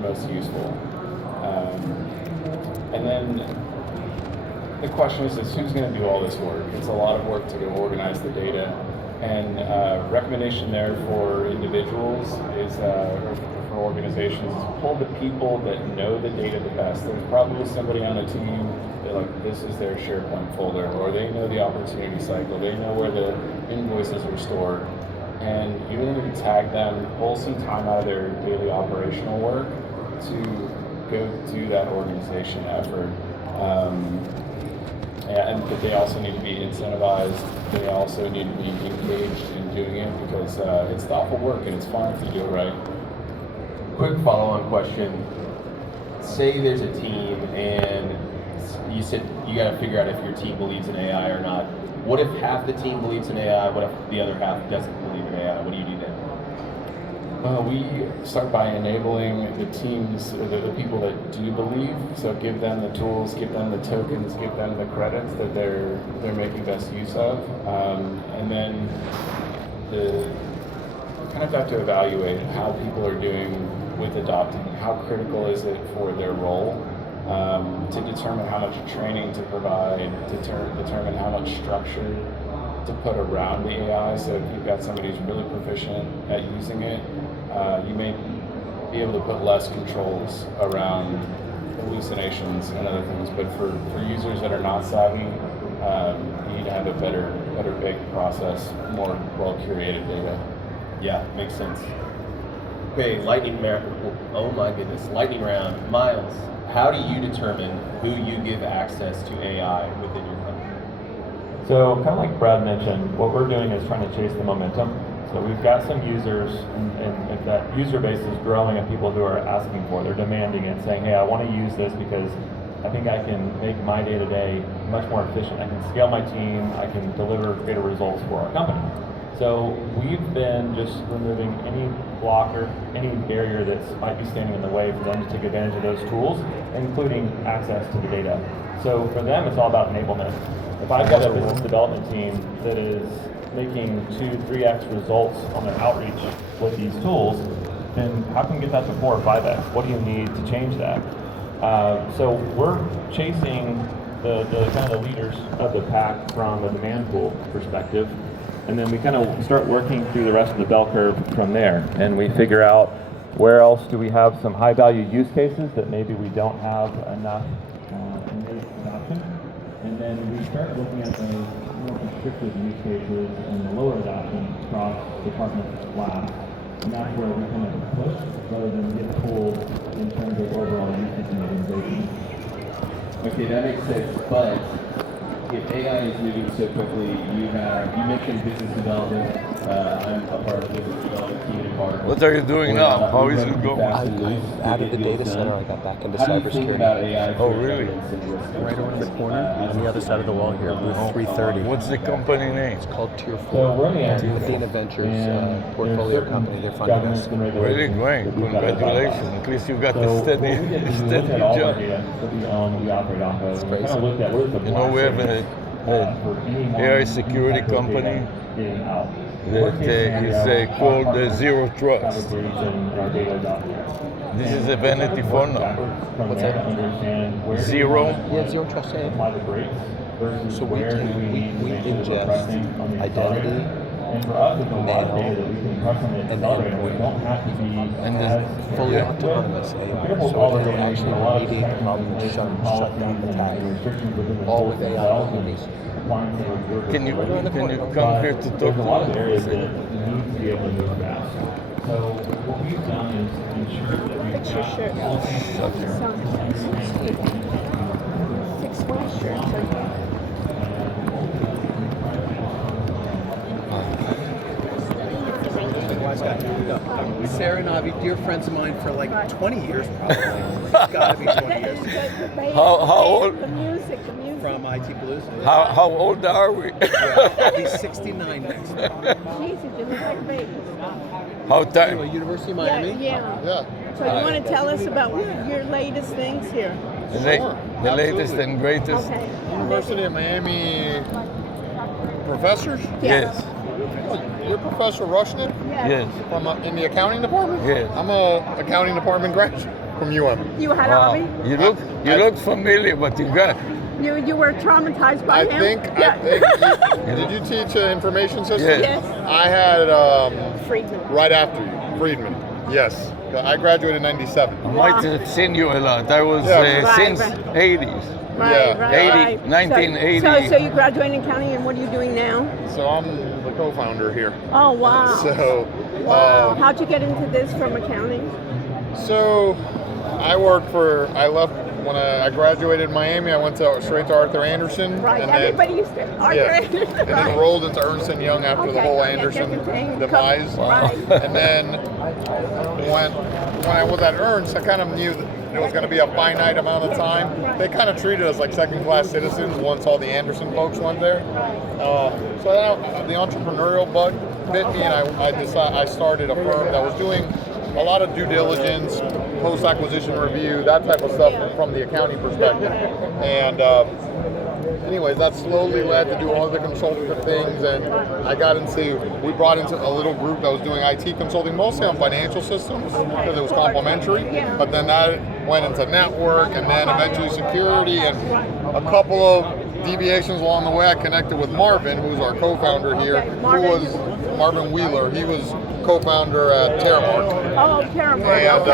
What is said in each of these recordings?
most useful. And then the question is who's going to do all this work? It's a lot of work to go organize the data, and recommendation there for individuals is, or for organizations, is pull the people that know the data the best. There's probably somebody on a team that this is their SharePoint folder, or they know the opportunity cycle, they know where the invoices are stored, and you really tag them, pull some time out of their daily operational work to go do that organization effort. But they also need to be incentivized. They also need to be engaged in doing it because it's thoughtful work and it's fun if you do it right. Quick follow-on question. Say there's a team and you said you got to figure out if your team believes in AI or not. What if half the team believes in AI? What if the other half doesn't believe in AI? What do you do then? We start by enabling the teams, or the people that do believe. So give them the tools, give them the tokens, give them the credits that they're making best use of, and then you kind of have to evaluate how people are doing with adopting. How critical is it for their role? To determine how much training to provide, determine how much structure to put around the AI. So if you've got somebody who's really proficient at using it, you may be able to put less controls around hallucinations and other things. But for users that are not savvy, you need to have a better baked process, more well-curated data. Yeah, makes sense. Okay, lightning round. Oh my goodness, lightning round. Miles, how do you determine who you give access to AI within your company? So kind of like Brad mentioned, what we're doing is trying to chase the momentum. So we've got some users, and if that user base is growing of people who are asking for it, they're demanding it, saying, hey, I want to use this because I think I can make my day-to-day much more efficient. I can scale my team, I can deliver greater results for our company. So we've been just removing any blocker, any barrier that might be standing in the way for them to take advantage of those tools, including access to the data. So for them, it's all about enablement. If I've got a business development team that is making 2-3x results on their outreach with these tools, then how can we get that to 4 or 5x? What do you need to change that? So we're chasing the kind of the leaders of the pack from a demand pool perspective, and then we kind of start working through the rest of the bell curve from there, and we figure out where else do we have some high value use cases that maybe we don't have enough in this adoption. And then we start looking at those more restrictive use cases and the lower adoption across departments last. And that's where we kind of push rather than get pulled in terms of overall usage and organization. Okay, that makes sense, but if AI is moving so quickly, you mentioned business development. I'm a part of the business development team in Bar. What are you doing now? How is it going? I've added the data center. I got back into How do you think about cybersecurity. AI? Oh, really? Right around the corner, on the other side of the wall here, booth 330. What's the company name? It's called Tier 4. So we're in the end. Athena Ventures portfolio company. They're funding us. Really great. Congratulations. At least you got the steady job. You know, we have an AI security company that is called Zero Trust. This is a vanity phone number. What's that? Zero. Yeah, Zero Trust. So we ingest identity, mail, and endpoint, and then fully autonomous AI. So it'll actually remediate the problem and shut down the tag, all with AI capabilities. Can you come here to talk to us? So what we've done is ensure that we've Fix your shirt. Fix my shirt. Sarah and I be dear friends of mine for like 20 years, probably. It's got to be 20 years. How old? The music. From IT Blues. How old are we? I'll be 69 next month. Jesus, you look like a baby. How time? University of Miami? Yeah. So you want to tell us about your latest things here? The latest and greatest. Okay. University of Miami professors? Yes. you're Professor Rushnick Yes. from in the accounting department? Yes. I'm a accounting department graduate from UM. You had Wow. Avi? You look familiar, but you got You were traumatized by I him? think, Yeah. did you teach information systems? Yes. Yes. I had Friedman. right after you, Friedman. Yes, I graduated in '97. I might have seen you a lot. I was Yeah. Right, since right. 80s. Right, Yeah. right, 80, right. 1980. So you graduated in accounting, and what are you doing now? So I'm the co-founder here. Oh, wow. So, Wow. How'd you get into this from accounting? So I left when I graduated in Miami. I went straight to Arthur Anderson. Right. And Everybody used to. then, and then enrolled into Ernst & Young after the whole Anderson demise. Right. And then when I was at Ernst, I kind of knew that it was going to be a finite amount of time. They kind of treated us like second-class citizens once all the Anderson folks went there. So then the entrepreneurial bug bit me, and I started a firm that was doing a lot of due diligence, post-acquisition review, that type of stuff from the accounting perspective. And anyways, that slowly led to do all the consultative things, and we brought into a little group that was doing IT consulting, mostly on financial systems, because it was complementary, but then that went into network, and then eventually security, and a couple of deviations along the way. I connected with Marvin, who's our co-founder here, who was Marvin Wheeler. He was co-founder at Terramark. Oh, Terramark. And,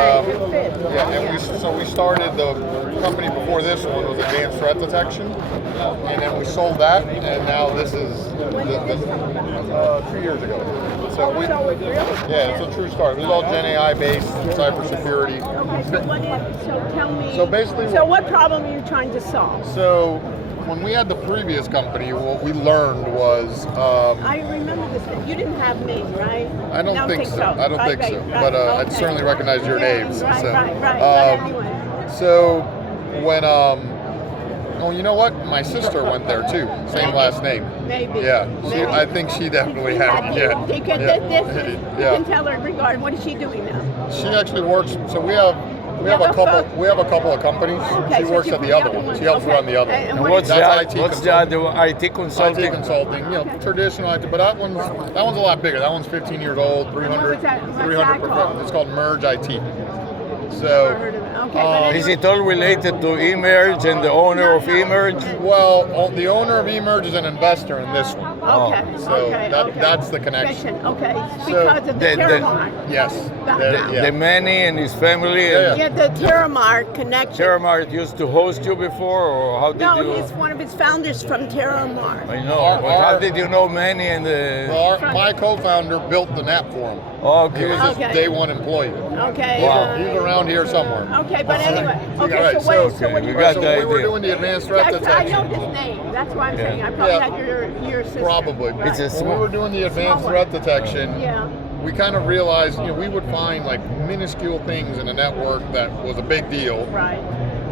Okay. we started the company before this one was Advanced Threat Detection, and then we sold that, and now this is 2 years ago. So it's a true story. It was all Gen AI based cybersecurity. Okay, so tell me. So basically, So what problem are you trying to solve? So when we had the previous company, what we learned was I remember this. You didn't have me, right? I don't think so. I don't think so. Right, But okay. I'd certainly recognize your names. Right, So, right. But anyway. So when oh, you know what? My sister went there too. Same last name. Maybe. Yeah. Maybe. I think she definitely had. Yeah. You can, you can tell her regarding what is she doing now? She actually works. So we have a couple of companies. Okay, She so works she at the put other the one. other She helps one. run the other Okay, one. and And what's That's the IT other IT consulting? IT consulting, traditional IT, but that one's a lot bigger. That one's 15 years old, 300, What's that 300 called? It's called Merge IT. Never So, heard of it. Okay, but Is it all related to eMerge and the owner of eMerge? well, the owner of eMerge is an investor in this one. Okay. So okay, that- that's the connection. Okay. So Because of the the- Terramark. Yes. The- The Manny and his family. Yeah, Yeah, the Terramark connection. Terramark used to host you before, or how did No, you? he's one of his founders from Terramark. I know, but how did you know Manny and the? Well, my co-founder built the NAP for him. He Okay. was his Okay. day one employee. Okay. He's around here somewhere. Okay, but anyway. Okay, Right, so what? so- So what do we you? got So the we were idea. doing the advanced threat I detection. know this name. That's why I'm saying. I probably Yeah. had your sister. Probably. Right. It's a When we small. were doing the advanced Small threat one. detection, Yeah. we kind of realized, we would find like minuscule things in a network that was a big deal, Right.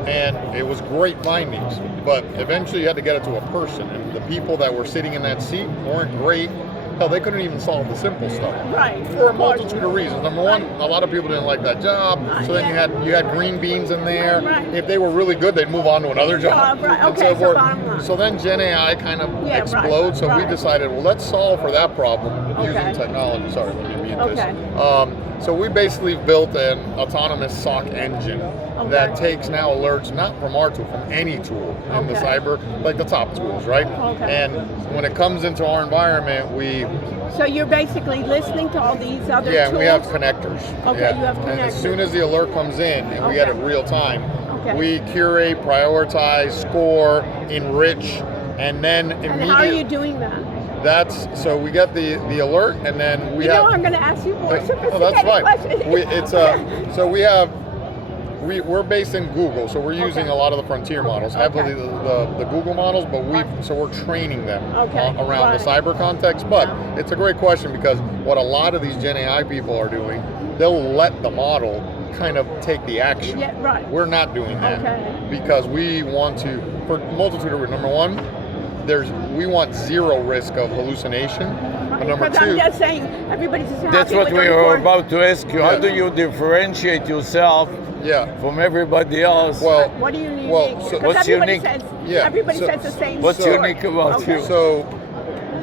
and it was great findings. But eventually, you had to get it to a person, and the people that were sitting in that seat weren't great. Hell, they couldn't even solve the simple stuff. Right. For a multitude of reasons. Number one, a lot of people didn't like that job. So then you had green beans in there. Right. If they were really good, they'd move on to another job. Right. and Okay, so forth. bottom line. So then Gen AI kind of Yeah, right, explodes. So we right. decided, well, let's solve for that problem Okay. using technology. Sorry, let me mute Okay. this. So we basically built an autonomous SOC engine that takes now alerts not from our tool, from any tool in the Okay. cyber, like the top tools, right? Okay. And when it comes into our environment, we So you're basically listening to all these other yeah, tools. and we have connectors. Okay, yeah. you have And as connectors. soon as the alert comes in and we get it Okay. real time, Okay. we curate, prioritize, score, enrich, and then And immediately. how are you doing that? That's so we get the alert, and then we You have. know I'm going to ask you more sophisticated Oh, that's fine. questions. So we're based in Google, so we're using a lot of the frontier models, heavily the Google models, but we're training them around the cyber context. But it's a great question because what a lot of these Gen AI people are doing, they'll let the model kind of take the action. Yeah, right. We're not doing that Okay. because we want to, for multitude of reasons. Number one, we want zero risk of hallucination. But number Because I'm two, just saying, everybody's just That's happy what with we the were report. about to ask you. How do you differentiate yourself yeah. from everybody else? Well, What do you need? Well, Because so- What's everybody unique? says, Yeah, everybody so- says the same What's story. unique about Okay. you? So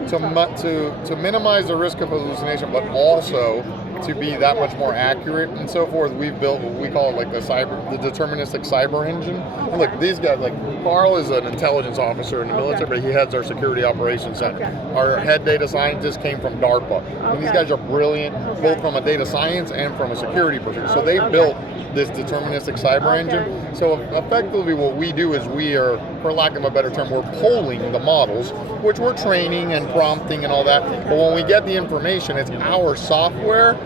to minimize the risk of hallucination, but also to be that much more accurate and so forth, we've built what we call it like the deterministic cyber engine. And look, these guys, like Carl is an intelligence officer in the military, but he heads our security operations center. Our head data scientist came from DARPA. And these guys are brilliant, both from a data science and from a security perspective. So they built this deterministic cyber engine. So effectively what we do is we are, for lack of a better term, we're polling the models, which we're training and prompting and all that. But when we get the information, it's our software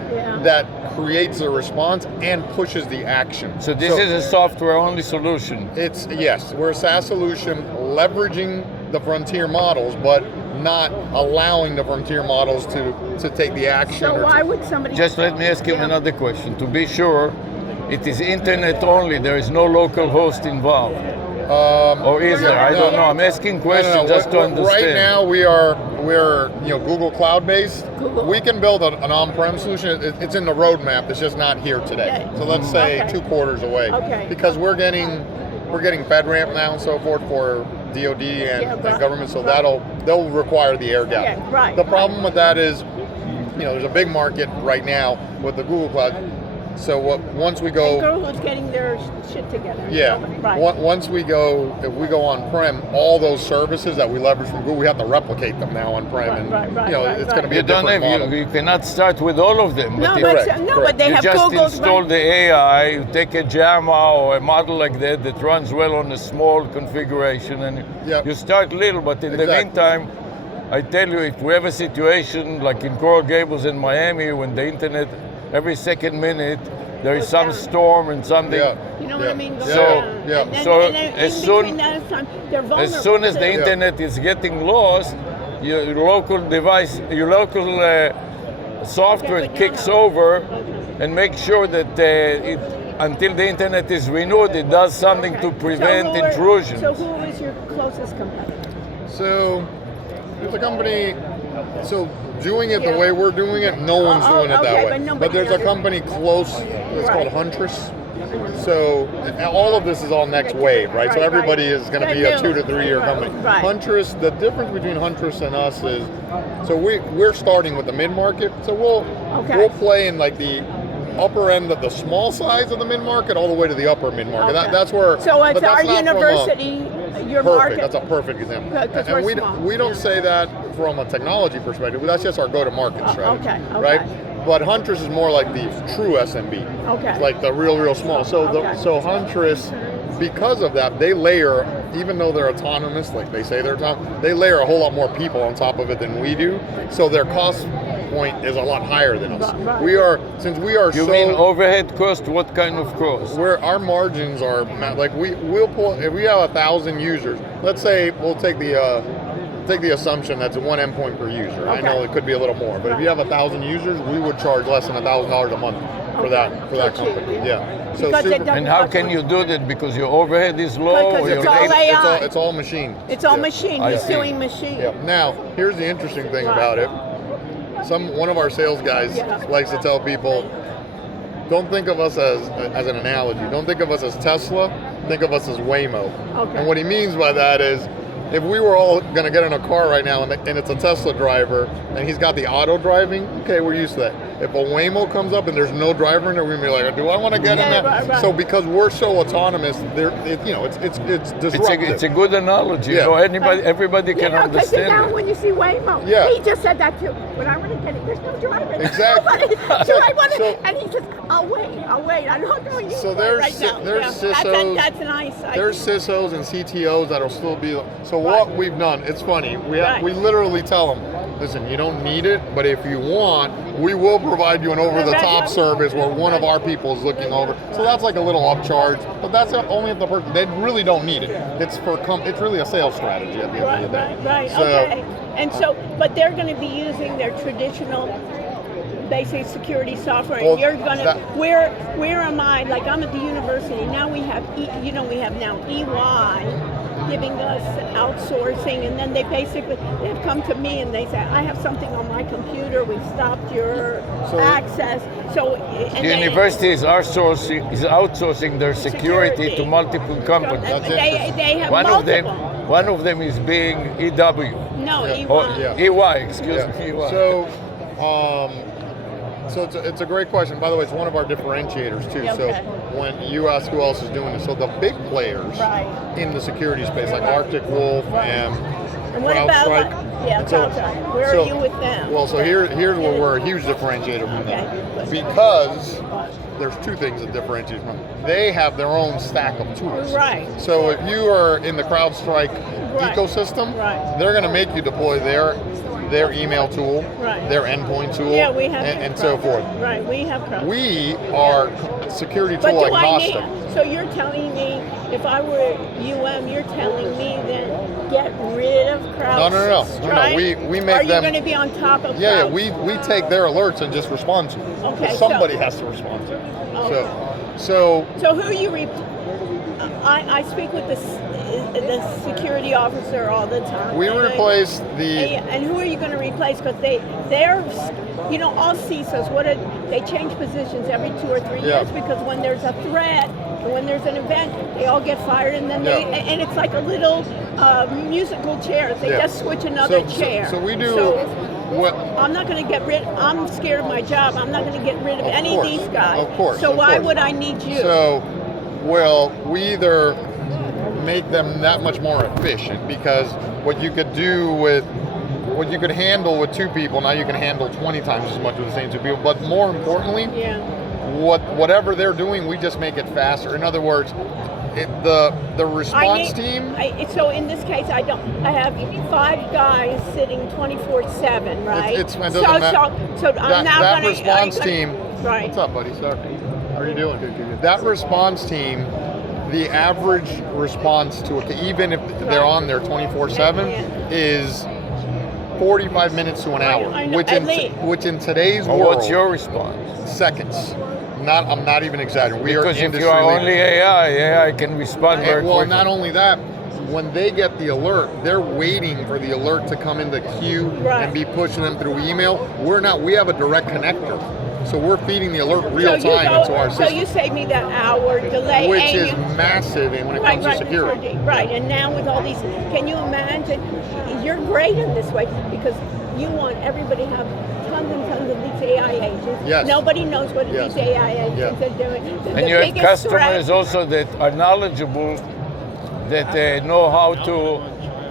that creates a response and pushes the action. So this is a software-only solution. Yes, we're a SaaS solution leveraging the frontier models, but not allowing the frontier models to take the action. So why would somebody... Just let me ask you another question. To be sure, it is internet only. There is no local host involved. Or is there? I don't know. I'm asking questions just to understand. Right now we're Google Cloud based. We can build an on-prem solution. It's in the roadmap. It's just not here today. So let's say 2 quarters away. Because we're getting FedRAMP now and so forth for DoD and government. So they'll require the air gap. The problem with that is, there's a big market right now with the Google Cloud. So once we go, Google's getting their shit together. Once we go, if we go on-prem, all those services that we leverage from Google, we have to replicate them now on-prem, it's going to be a different model. You cannot start with all of them. No, but but they have just Google's install the AI. You take a JAMA or a model like that runs well on a small configuration, and you start little. But in the meantime, I tell you, if we have a situation like in Coral Gables in Miami, when the internet every second minute there is some storm and something. You know what I mean? So as soon as the internet is getting lost, your local device, your local software kicks over and makes sure that until the internet is renewed, it does something to prevent intrusion. So who is your closest competitor? So it's a company. So doing it the way we're doing it, no one's doing it that way. But there's a company close that's called Huntress. So all of this is all next wave, right? So everybody is going to be a 2 to 3 year company. Huntress, the difference between Huntress and us is, so we're starting with the mid market. So we'll play in like the upper end of the small size of the mid market all the way to the upper mid market. That's where. So it's our university. Your perfect. market. That's a perfect example. And we don't say that from a technology perspective. That's just our go-to-market strategy, right? But Huntress is more like the true SMB. It's like the real small. So Huntress, because of that, they layer, even though they're autonomous, like they say they're autonomous, they layer a whole lot more people on top of it than we do. So their cost point is a lot higher than us. You mean overhead cost? What kind of cost? Our margins are like we'll pull, if we have 1,000 users. Let's say we'll take the assumption that's 1 endpoint per user. I know it could be a little more, but if you have 1,000 users, we would charge less than $1,000 a month for that company. So and how can you do that? Because your overhead is low. Because it's all AI. It's all machine. It's all machine. He's doing machine. Now, here's the interesting thing about it. One of our sales guys likes to tell people, don't think of us as an analogy. Don't think of us as Tesla. Think of us as Waymo. And what he means by that is, if we were all going to get in a car right now and it's a Tesla driver and he's got the auto driving, okay, we're used to that. If a Waymo comes up and there's no driver in it, we're going to be like, do I want to get in that? So because we're so autonomous, it's disruptive. It's a good analogy. Everybody can understand it. When you see Waymo, he just said that too. When I want to get it, there's no driver. Exactly. And he says, I'll wait. I'm not going to use it right now. There's CISOs. That's nice. There's CISOs and CTOs that'll still be. So what we've done, it's funny. We literally tell them, listen, you don't need it, but if you want, we will provide you an over-the-top service where one of our people is looking over. So that's like a little upcharge, but that's only if the person, they really don't need it. It's really a sales strategy at the end of the day. Okay. And so, but they're going to be using their traditional basic security software, and you're gonna where am I? Like, I'm at the university now. We have we have now EY giving us outsourcing, and then they've come to me and they say, I have something on my computer, we've stopped your access. So the university is outsourcing their security to multiple companies. They have One of them is being EW. No, Yeah. EY. Oh, Yeah. EY, excuse Yeah. me, EY. So it's a great question. By the way, it's one of our differentiators too. Yeah, okay. So when you ask who else is doing this, so the big players Right. in the security space, like Right. Arctic Wolf Right. and And what about, CrowdStrike. yeah, So- CrowdStrike. Where so- are you with them? Well, so here's where we're a huge differentiator from them. Okay. Because there's two things that differentiate from them. They have their own stack of tools. Right. So if you are in the CrowdStrike Right. ecosystem, Right. they're going to make you deploy their email tool, Right. their endpoint tool, Yeah, we have and so forth. Right, we have CrowdStrike. We are security But tool do I agnostic. need, so you're telling me, if I were UM, you're telling me then get rid of CrowdStrike? No. We make Are you them. going to be on top of Yeah, CrowdStrike? we take their alerts and just respond to them. Okay, Somebody has to respond to them. Okay. So So who you I speak with the security officer all the time. we and replace the. and who are you going to replace? Because they're, all CISOs. They change positions every 2 or 3 Yeah. years because when there's a threat and when there's an event, they all get fired, and then Yeah. and it's like a little musical chairs. They Yeah. just switch another chair. So we do. So what? I'm not going to get rid. I'm scared of my job. I'm not going to get rid of any course, of these guys. of course, So of why course. would I need you? So, well, we either make them that much more efficient because what you could handle with 2 people, now you can handle 20 times as much with the same 2 people. But more importantly, Yeah. whatever they're doing, we just make it faster. In other words, the response team. So in this case, I have 5 guys sitting 24/7, right? It doesn't matter. So I'm now that going response team. Right. What's up, buddy? Sorry. How are you doing? Good. That response team, the average response to it, even if they're on there 24/7, Yeah. is 45 minutes to an hour, I know, which at least. which in today's Well, world, what's your response? seconds. I'm not even exaggerating. We Because are if you industry are leaders. only AI can respond very Well, quickly. not only that, when they get the alert, they're waiting for the alert to come in the queue Right. and be pushing them through email. We're not. We have a direct connector, so we're feeding the alert real time into our So system, you save me that hour delay, which and is you, massive when it comes to security. Right, and now with all these, can you imagine? You're great in this way because you want everybody to have tons and tons of these AI agents. Yes. Nobody knows what Yes. these AI agents Yeah. are doing. And The you have biggest customers threat- also that are knowledgeable, that know how to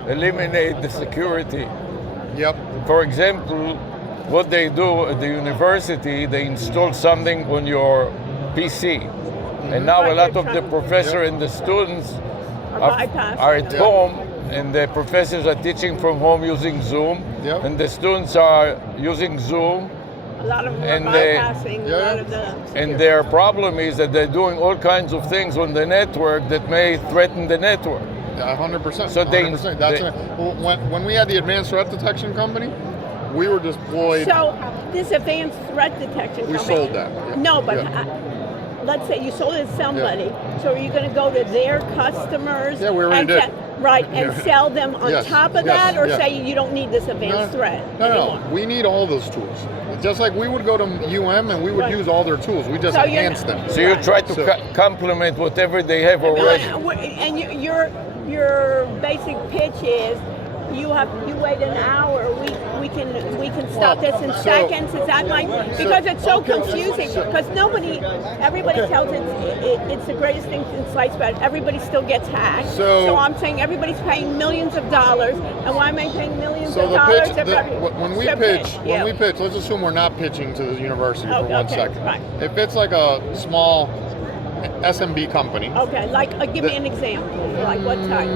eliminate the security. Yep. For example, what they do at the university, they install something on your PC. And now a lot of the professor and the students are at Yeah. home, and the professors are teaching from home using Zoom, Yep. and the students are using Zoom. A lot of them and are they- bypassing Yeah. a lot of the. And their problem is that they're doing all kinds of things on the network that may threaten the network. 100%. So they- 100%. That's they- when we had the advanced threat detection company, we were deployed. So this advanced threat detection We company. sold that, yeah. No, but Yeah. let's say you sold it to somebody. So are you going to go to their customers? Yeah, we already and did. Right, and Yeah. sell them on Yes, top of yes, that, or yeah. say you don't need this advanced threat No, anymore? we need all those tools. Just like we would go to UM and we would Right. use all their tools. We just So you're enhance them. So you try to So- complement whatever they have already. And your basic pitch is you wait an hour. We can stop this in seconds. Is that like because it's so confusing? Because everybody tells it's the greatest thing since sliced bread. Everybody still gets hacked. So I'm saying everybody's paying millions of dollars, and why am I paying millions So of the dollars? pitch, when we Their pitch, yeah. let's assume we're not pitching to the university for Okay, 1 second. right. If it's like a small SMB company, Okay, give me an example. Like what type?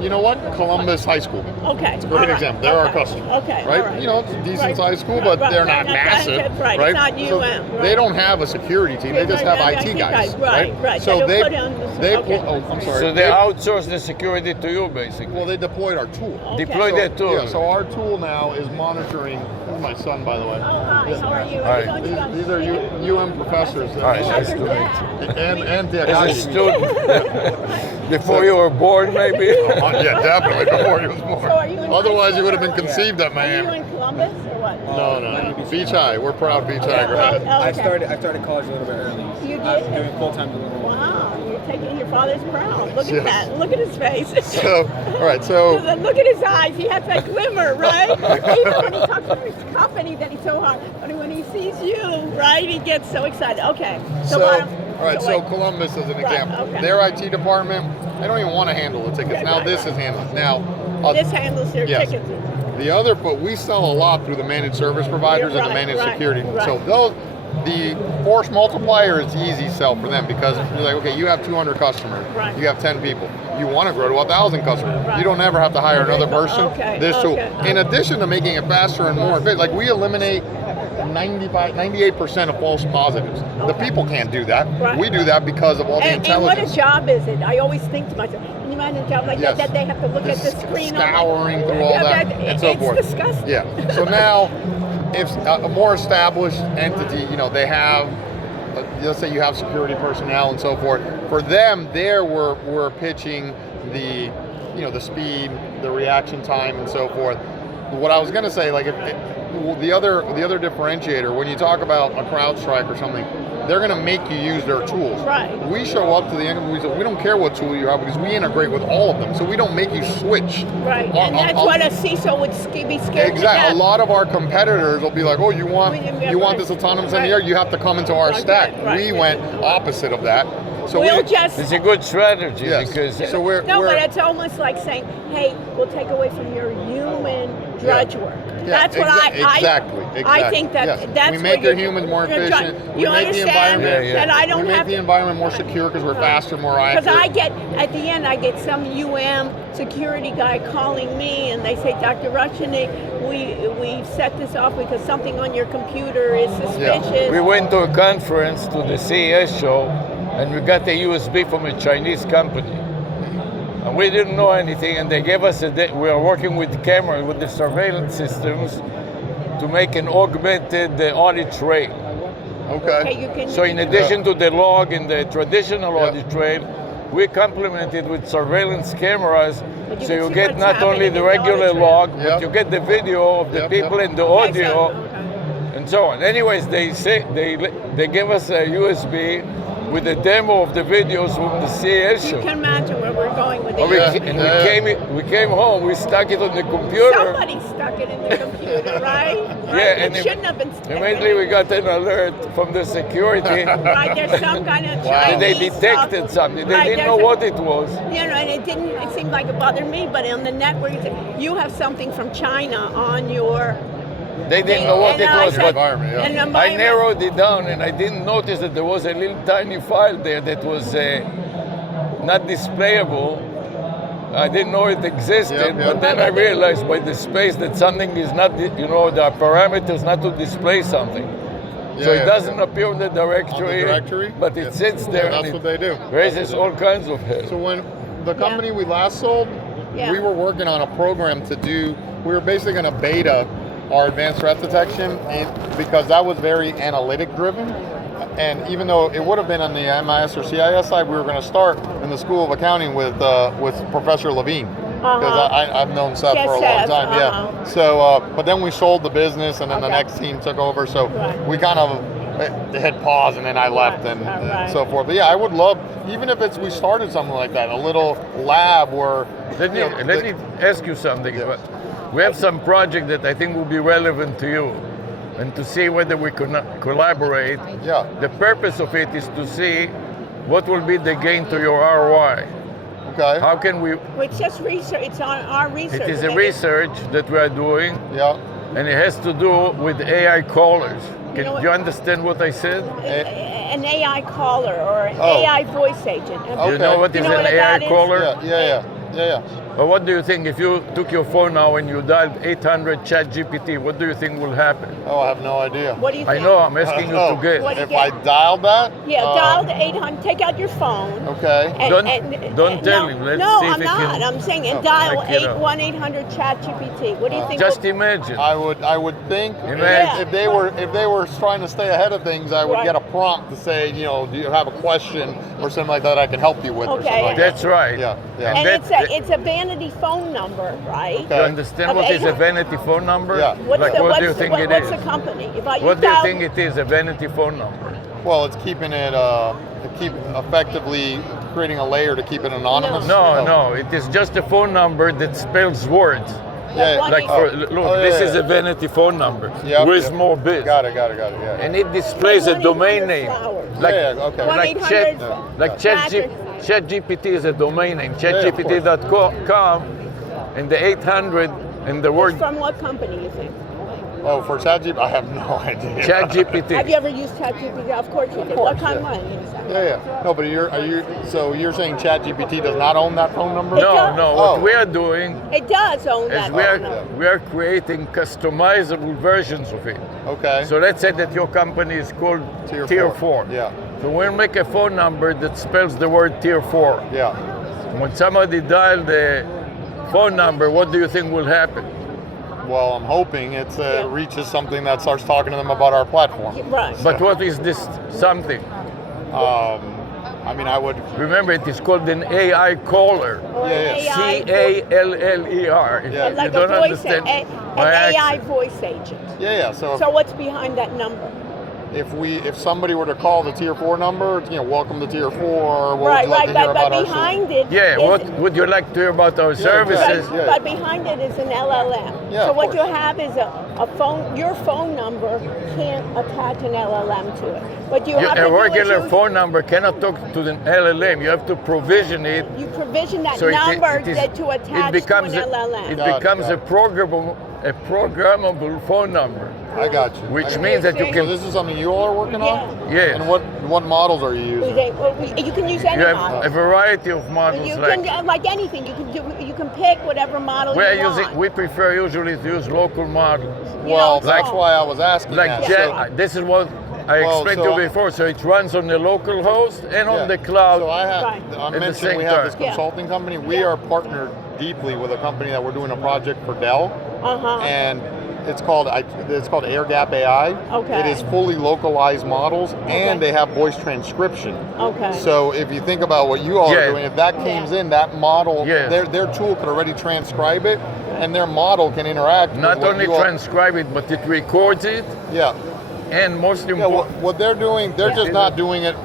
you know what? Columbus High School. Okay, It's a great all right, example. They're our okay, customer. Okay, Right? all right. You know, it's a decent Right, sized school, right, but right, they're right, not right, massive. right, Right? it's not So UM, right. they don't have a security team. They just have IT guys. Right. So They'll they put on the- they okay. I'm sorry. So they outsource the security to you, basically. well, they deployed our tool. Okay. Deploy So, that tool. Yeah, so our tool now is monitoring. This is my son, by the way. Oh, hi. How are you? All right. These are UM professors. All right, How's nice your to dad? And Dick. As a student, before you were born, maybe. Yeah, definitely before he was born. So are you in Otherwise, high you would have school? been conceived at Are you Miami. in Columbus or what? No. Beach High. We're proud Beach High grads. Oh, I okay. started college a little bit early. You I was did? doing full time a little. Wow. taking your father's crown. Look Yes. at that. Look at his face. So, all right, so Look at his eyes. He has that glimmer, right? Even when he talks to his company that he's so hard, but when he sees you, right, he gets so excited. Okay. all right, so wait. Columbus is an Right, example. okay. Their IT department, they don't even want to handle the tickets. Okay, Now right, this right. is handled. Now, This handles your yes. tickets. The other, but we sell a lot through the managed service providers Yeah, and the right, managed right, security. right. So the force multiplier is easy sell for them because you're like, okay, you have 200 customers, Right. you have 10 people, you want to grow to 1,000 customers. Right. You don't ever have to hire another person. Okay, This tool, okay. in addition to making it faster and more efficient, like we eliminate 98% of false positives. The Okay. people can't do that. Right. We do that because of all the And what a intelligence. job is it? I always think to myself, can you imagine a job like Yes. that they have to look at the Just screen? scouring through all that and so forth. It's disgusting. Yeah. So now, if a more established entity, they have, let's say you have security personnel and so forth. For them, we're pitching the, the speed, the reaction time, and so forth. What I was going to say, like, the other differentiator, when you talk about a CrowdStrike or something, they're going to make you use their tools. Right. We show up to the end of the week, we don't care what tool you have because we integrate with all of them. So we don't make you switch. Right, and that's what a CISO would be scared to Exactly. death. A lot of our competitors will be like, "Oh, you want this autonomous engineer? You have to come into our stack." Right. We went opposite of that. So We'll just It's a good strategy Yes. because So we're but it's almost like saying, "Hey, we'll take away from your human drudge work." Yeah, That's what exactly. I think that Yes. that's we make what your you're- humans more you're efficient. trying- We You make the understand environment. that I We don't make have the to. environment more secure because we're faster, more accurate. Because at the end, I get some security guy calling me, and they say, Dr. Rushnik, we set this off because something on your computer is suspicious. we went to a conference to the CES show and we got a USB from a Chinese company. And we didn't know anything, and they gave us we are working with cameras, with the surveillance systems to make an augmented audit trail. Okay. you can, So in addition to the log in the traditional audit trail, we complement it with surveillance cameras, But you so can you see get what's not only happening the in the audit regular trail. log, Yep. but you get the video of the Yep, people yep. and the Okay, audio, okay. and so on. Anyways, they give us a USB with a demo of the videos from the CES You show. can imagine where we're going with And it. we came home, we stuck it on the computer. Somebody stuck it in the computer, right? Yeah, It shouldn't have been stuck. Immediately we got an alert from the security. Right, there's some kind of Wow. Chinese They detected stuff. something. They Right, didn't know there's what it was. And it seemed like it bothered me, but on the network, you have something from China on your. They didn't know what And it I was, said- but Environment, yeah. and I environment- narrowed it down and I didn't notice that there was a little tiny file there that was not displayable. I didn't know it existed, Yep, yep. but then I realized by the space that something is not, the parameters not to display something. So Yeah, it doesn't appear in the directory, but it Yeah. sits there Yeah, and that's it what they do. raises all kinds of hell. So when the company we last sold, Yeah. we were working on a program we were basically going to beta our advanced threat detection because that was very analytic driven. And even though it would have been on the MIS or CIS side, we were going to start in the School of Accounting with Professor Levine. Because I've known Seth Yes, for a long Seth, time, yeah. So, but then we sold the business, and then the Okay. next team took over. So Right. we kind of hit pause, and then I left, and right. so forth. But yeah, I would love, even if we started something like that, a little lab where. Let me ask you something. Yeah. We have some project that I think will be relevant to you, and to see whether we could collaborate. Yeah. The purpose of it is to see what will be the gain to your ROI. Okay. How can we? It's just research. It's on our research. It is a research that we are doing, Yeah. and it has to do with AI callers. You know Do you understand what I said? An AI caller or an Oh. AI voice agent. Okay. You know what You is know an what AI that is? caller? Yeah. Well, what do you think if you took your phone now and you dialed 800 ChatGPT? What do you think will happen? Oh, I have no idea. What do you I think? know, I'm asking you to guess. What do you If get? I dialed that? Yeah, dial the 800. Take out your phone. Okay. Don't tell him. Let's no, see if I'm it not. can- I'm saying Oh, dial check it out. 1-800 ChatGPT. What do you think? Just imagine. I would think Imagine. if they were trying to stay ahead of things, I would Right. get a prompt to say, do you have a question or something like that I can help you with or Okay. something like that. That's right. Yeah. and that- it's a vanity phone number, right? Okay. You understand Of what is a 800. vanity phone number? Yeah. Like, what do you think it what's is? the company? If I, What do you dial- think it is, a vanity phone number? Well, it's keeping it effectively creating a layer to keep it anonymous? No. It is just a phone number that spells words. Yeah. Like this is a vanity phone number. Where's more biz? Got it. Yeah. And it displays a domain name. Like okay. Like ChatGPT is a domain name. ChatGPT.com and the 800 and the word. From what company you think? Oh, for ChatGPT, I have no idea. ChatGPT. Have you ever used ChatGPT? Of course you did. What kind one? Yeah. No, but you're saying ChatGPT does not own that phone number? No. What we are doing It does own is that. we are creating customizable versions of it. Okay. So let's say that your company is called Tier 4. Yeah. So we'll make a phone number that spells the word Tier 4. Yeah. When somebody dials the phone number, what do you think will happen? Well, I'm hoping it reaches something that starts talking to them about our platform. Right. But what is this something? I mean, I would... Remember, it is called an AI caller. C-A-L-L-E-R. Yeah. Like You don't a voice, understand an my AI accent. voice agent. Yeah. So what's behind that number? If somebody were to call the Tier 4 number, welcome to Tier 4, what would Right, you like to hear about but our behind it. Yeah, is- what would you like to hear about our services? Yeah. But behind it is an LLM. Yeah, so of what course. you have is a phone. Your phone number can't attach an LLM to it. But you have to A do regular is phone number cannot talk to an LLM. You have to provision it. you provision that So number it is- to attach it becomes to an LLM. It Got it, becomes got a programmable phone number, I got you. which means that you So can. this is something you all are working on? Yes. And what models are you using? You can use any You have model. a variety of models. You Like can like anything. You can pick whatever model we're you using. want. We prefer usually to use local models. Well, know, that's so- why I was asking Like that. this is what I explained to so- you before. So it runs on the local host and on the cloud. So I Right. mentioned the same we have time. this consulting company. We are partnered deeply with a company that we're doing a project for Dell, and it's called Air Gap AI. Okay. It is fully localized models, and they have voice transcription. Okay. So if you think about what you all are doing, if that comes in, that model, Yes. their tool could already transcribe it, and their model can interact. Not with what only you all- transcribe it, but it records it, Yeah. and most Yeah, important. what they're doing, they're just not doing it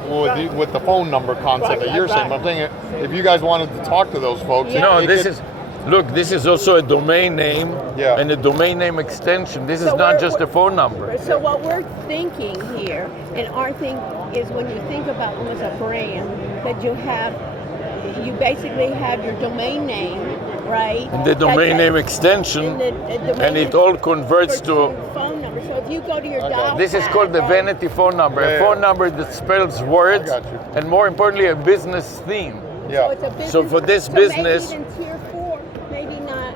with the phone number concept that you're saying. But I'm saying if you guys wanted to talk to those folks, No, it this could- is. Look, this is also a domain name Yeah. and a domain name extension. This is So not we're- just a phone number. So what we're thinking here, and our thing is when you think about almost a brand, that you basically have your domain name, right? And the domain name extension, and it all converts to. phone number. So if you go to your dial This is called the vanity phone number, Yeah. a phone number that spells words, I got you. and more importantly, a business theme. Yeah. So, it's a business, So for this so business- maybe even Tier 4, maybe not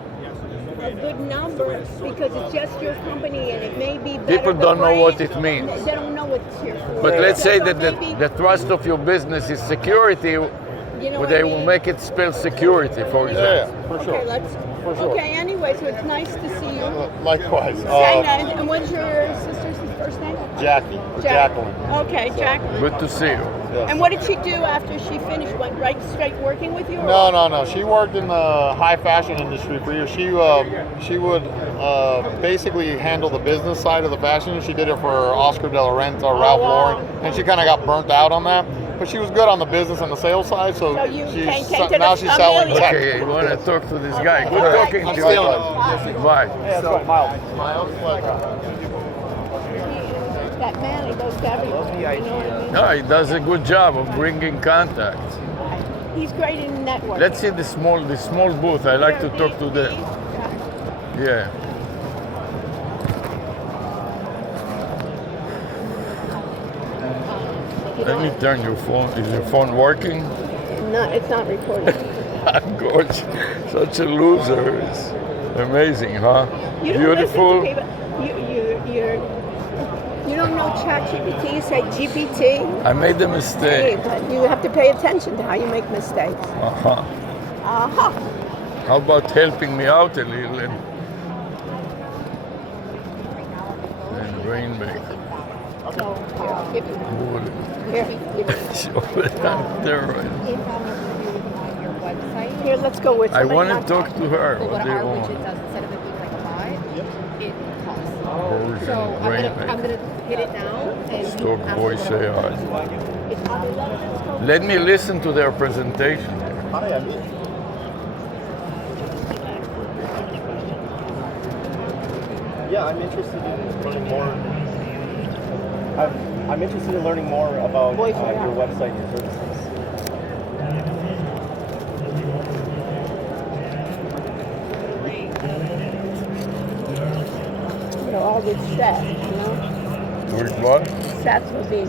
a good number because it's just your company and it may be better. People the don't know what brand- it means. They don't know what Tier 4 But is. let's say So that maybe, the thrust of your business is security, you know what they I will mean? make it spell security, for Yeah, example. for Okay, sure. let's. For sure. Okay, anyway, so it's nice to see you. Likewise. And what's your sister's first name? Jackie, or Jacqueline. Okay, Jacqueline. Good to see you. Yes. And what did she do after she finished? Went right straight working with you? or No, what? no. She worked in the high fashion industry for years. She would basically handle the business side of the fashion. She did it for Oscar de la Renta, Ralph wow. Lauren, and she kind of got burnt out on that. But she was good on the business and the sales side, so, So you she's came to now the she's selling familiar. tech. Okay, you want to talk to this guy. Good All right. talking I'm to stealing you. Bye. That man, he goes to everyone. You know what I mean? No, he does a good job of bringing contacts. He's great in networking. Let's see the small booth. I like to talk to the. Yeah. Let me turn your phone. Is your phone working? No, it's not recording. Gorge, such a loser. It's amazing, huh? You don't Beautiful. listen to people. You don't know ChatGPT. You say GPT. I made a Hey, mistake. but you have to pay attention to how you make mistakes. Uh-huh. Aha. How about helping me out a little and rainmaker? So, give it. Wood. Here, give it. Show it on steroids. Here, let's go with I somebody want not to talk to her. But What what do you our want? widget does, instead of it being like a bot, it costs. Version So I'm rainmaker. gonna hit it now and Stock ask voice for what- AI. It's not Let me listen to their presentation. Hi, I'm interested in learning more. I'm interested in learning more about your website and services. You know, all this set, you know? With what? Sets will be.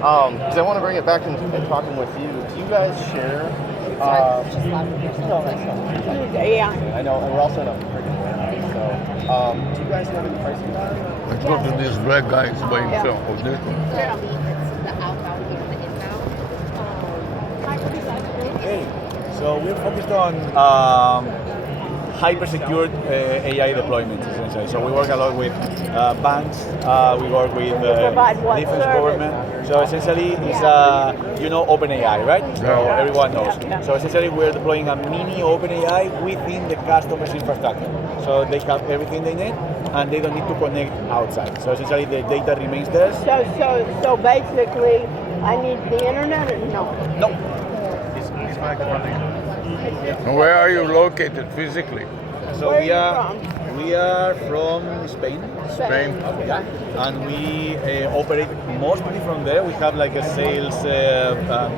Because I want to bring it back and talking with you. Do you guys share? Yeah. I know, and we're also in a freaking warehouse. So, do you guys have any pricing power? I talked to this black guy by himself. Of this one. Yeah. The outbound and the inbound. Hey, so we're focused on hyper-secured AI deployments, essentially. So we work a lot with banks, we work with provide what defense service? government. So essentially, it's OpenAI, right? So everyone knows. So essentially, we're deploying a mini OpenAI within the customer's infrastructure. So they have everything they need, and they don't need to connect outside. So essentially, the data remains there. So basically, I need the internet or no? No. And where are you located physically? So Where we are are from Spain. Spain. Yeah. And we operate mostly from there. We have like a sales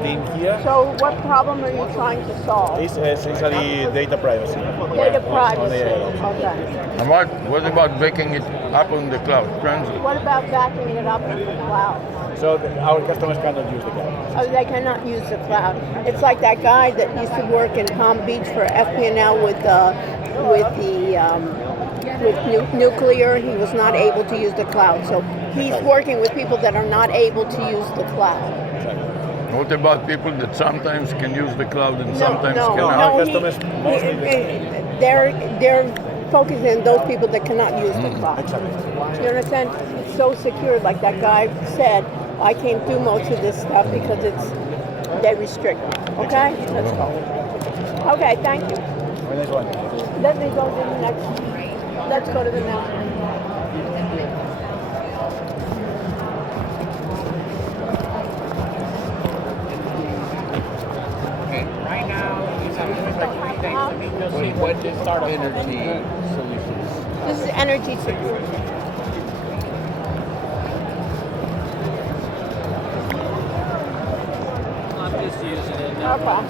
team here. So what problem are you trying to solve? It's essentially data privacy. Data On privacy. the Okay. And what about backing it up on the cloud? Transit. What about backing it up in the cloud? So our customers cannot use the cloud. Oh, they cannot use the cloud. It's like that guy that used to work in Palm Beach for FP&L with nuclear. He was not able to use the cloud. So he's working with people that are not able to use the cloud. What about people that sometimes can use the cloud and sometimes no, cannot? Our customers they're focusing on those people that cannot use the cloud. Exactly. You understand? It's so secure, like that guy said. I came through most of this stuff because they restrict me. Okay? Let's go. Okay, thank you. Next one. Let me go to the next. Let's go to the next one. Right now, you're doing like 3 things. Let me go see what this startup energy solutions. This is energy security. I'm just using it. Okay.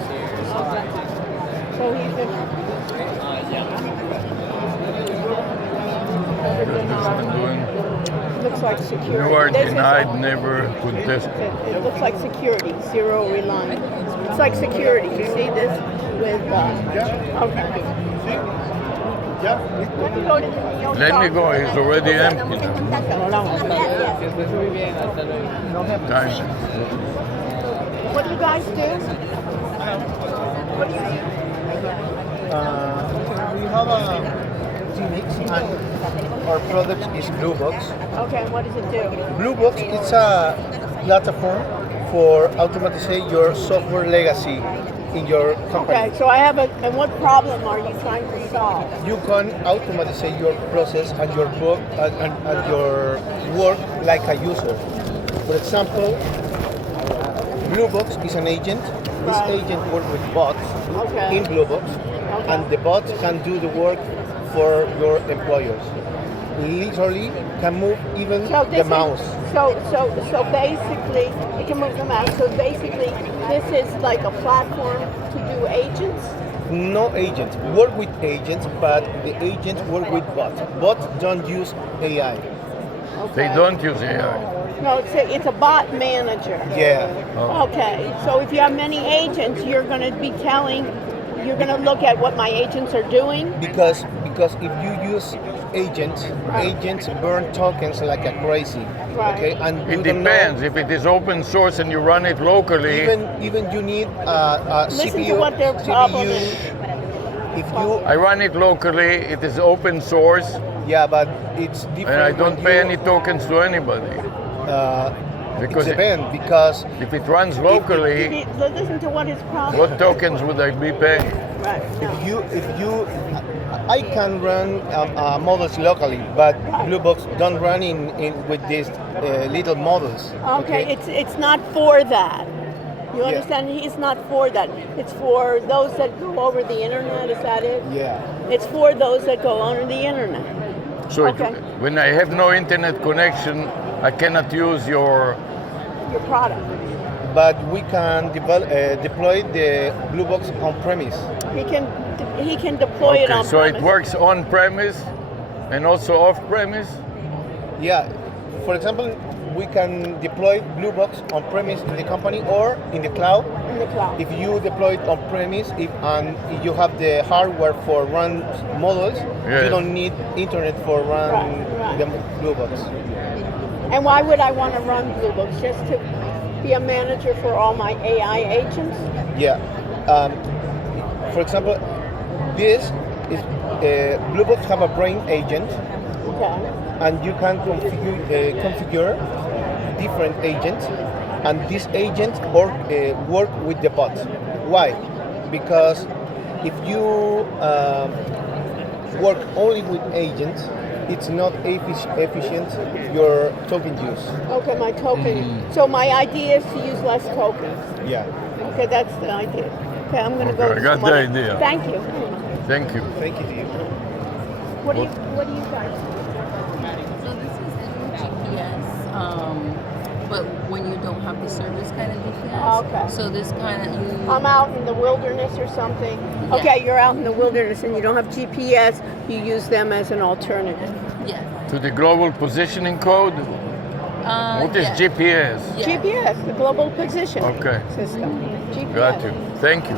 So he's been. Looks like security. You are This is denied, a- never contested. It looks like security, zero reliant. It's like security. You see this with. Okay. Let me go to the New York Let me Times. go, it's already empty now. Time. What do you guys do? What do you do? We have a Phoenix, and our product is Blue Box. Okay, what does it do? Blue Box is a platform for automatize your software legacy in your company. Okay, so I have a. And what problem are you trying to solve? You can automatize your process and your work and your work like a user. For example, Blue Box is an agent. This agent works with bots in Blue Box, and the bots can do the work for your employers. Literally can move even the mouse. So basically, it can move the mouse. So basically, this is like a platform to do agents. No agents. Work with agents, but the agents work with bots. Bots don't use AI. They don't use AI. No, it's a bot manager. Yeah. Oh. Okay, so if you have many agents, you're going to be you're going to look at what my agents are doing. Because if you use agents, agents burn tokens like a crazy. Right. Okay, and you It don't depends. know, If it is open source and you run it locally, even you need a Listen CPU. to what their problem CPU. is. If you I run it locally, it is open source, yeah, but it's different. and I don't when pay you- any tokens to anybody. Because it depends because if it runs locally, Listen to what his problem. what tokens would I be paying? Right. if you I can run models locally, but Blue Box don't run in with these little models. Okay, it's not for that. You Yeah. understand? He's not for that. It's for those that go over the internet. Is that it? Yeah. It's for those that go over the internet. So Okay. when I have no internet connection, I cannot use your. Your product. But we can deploy the Blue Box on premise. He can deploy it on So premise. it works on premise and also off premise. Yeah. For example, we can deploy Blue Box on premise in the company or in the cloud. In the cloud. If you deploy it on premise, if you have the hardware for run models, Yes. you don't need internet for run Right. the Blue Box. And why would I want to run Blue Books? Just to be a manager for all my AI agents? Yeah. For example, this is Blue Box have a brain agent, Okay. and you can configure different agents, and these agents work with the bot. Why? Because if you work only with agents, it's not efficient your token use. Okay, my token. So my idea is to use less tokens. Yeah. Okay, that's the idea. Okay, I'm going to go. Okay, I to got some the other- idea. Thank you. Thank you. Thank you to you. What do you guys? So this is a new GPS, but when you don't have the service kind of GPS. Okay. So this kind of I'm out in the wilderness or something. Yeah. Okay, you're out in the wilderness and you don't have GPS. You use them as an alternative. Yes. To the global positioning code. What is yes. GPS? Yeah. GPS, the global position Okay. system. GPS. Got you. Thank you.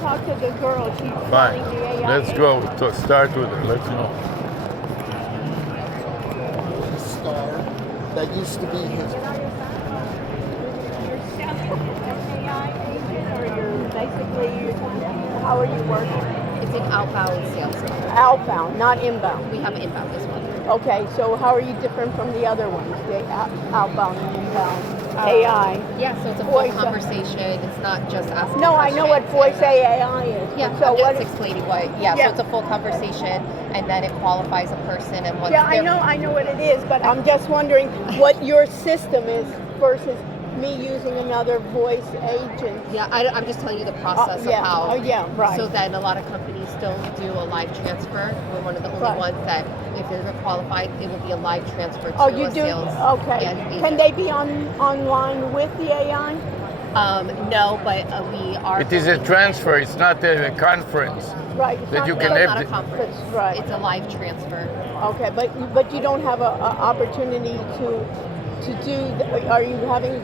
Talk to the girl. She's Fine. selling the AI. Let's go. Start with it. Let's know. Star that used to be his. You're selling an AI agent, or you're basically, how are you working? It's an outbound sales call. Outbound, not inbound. We have inbound as well. Okay, so how are you different from the other ones, the outbound and inbound? AI. Yeah, so it's a full Voice- conversation. It's not just asking. No, I know what questions. voice AI is. Yeah, So I'm what just is? explaining what. Yeah, Yeah. so it's a full conversation, and then it qualifies a person, and once Yeah, I know what it is, but I'm just wondering what your system is versus me using another voice agent. Yeah, I'm just telling you the process yeah. of how. Oh, yeah, right. So then a lot of companies still do a live transfer. We're one of the only Right. ones that, if they're qualified, it will be a live transfer to Oh, you a do? sales. Okay. agent. Can they be online with the AI? No, but we are. It is a transfer. It's not a conference. Right. it's That not- you No, can it's have not a the- conference. That's right. It's a live transfer. Okay, but you don't have a opportunity to do. Are you having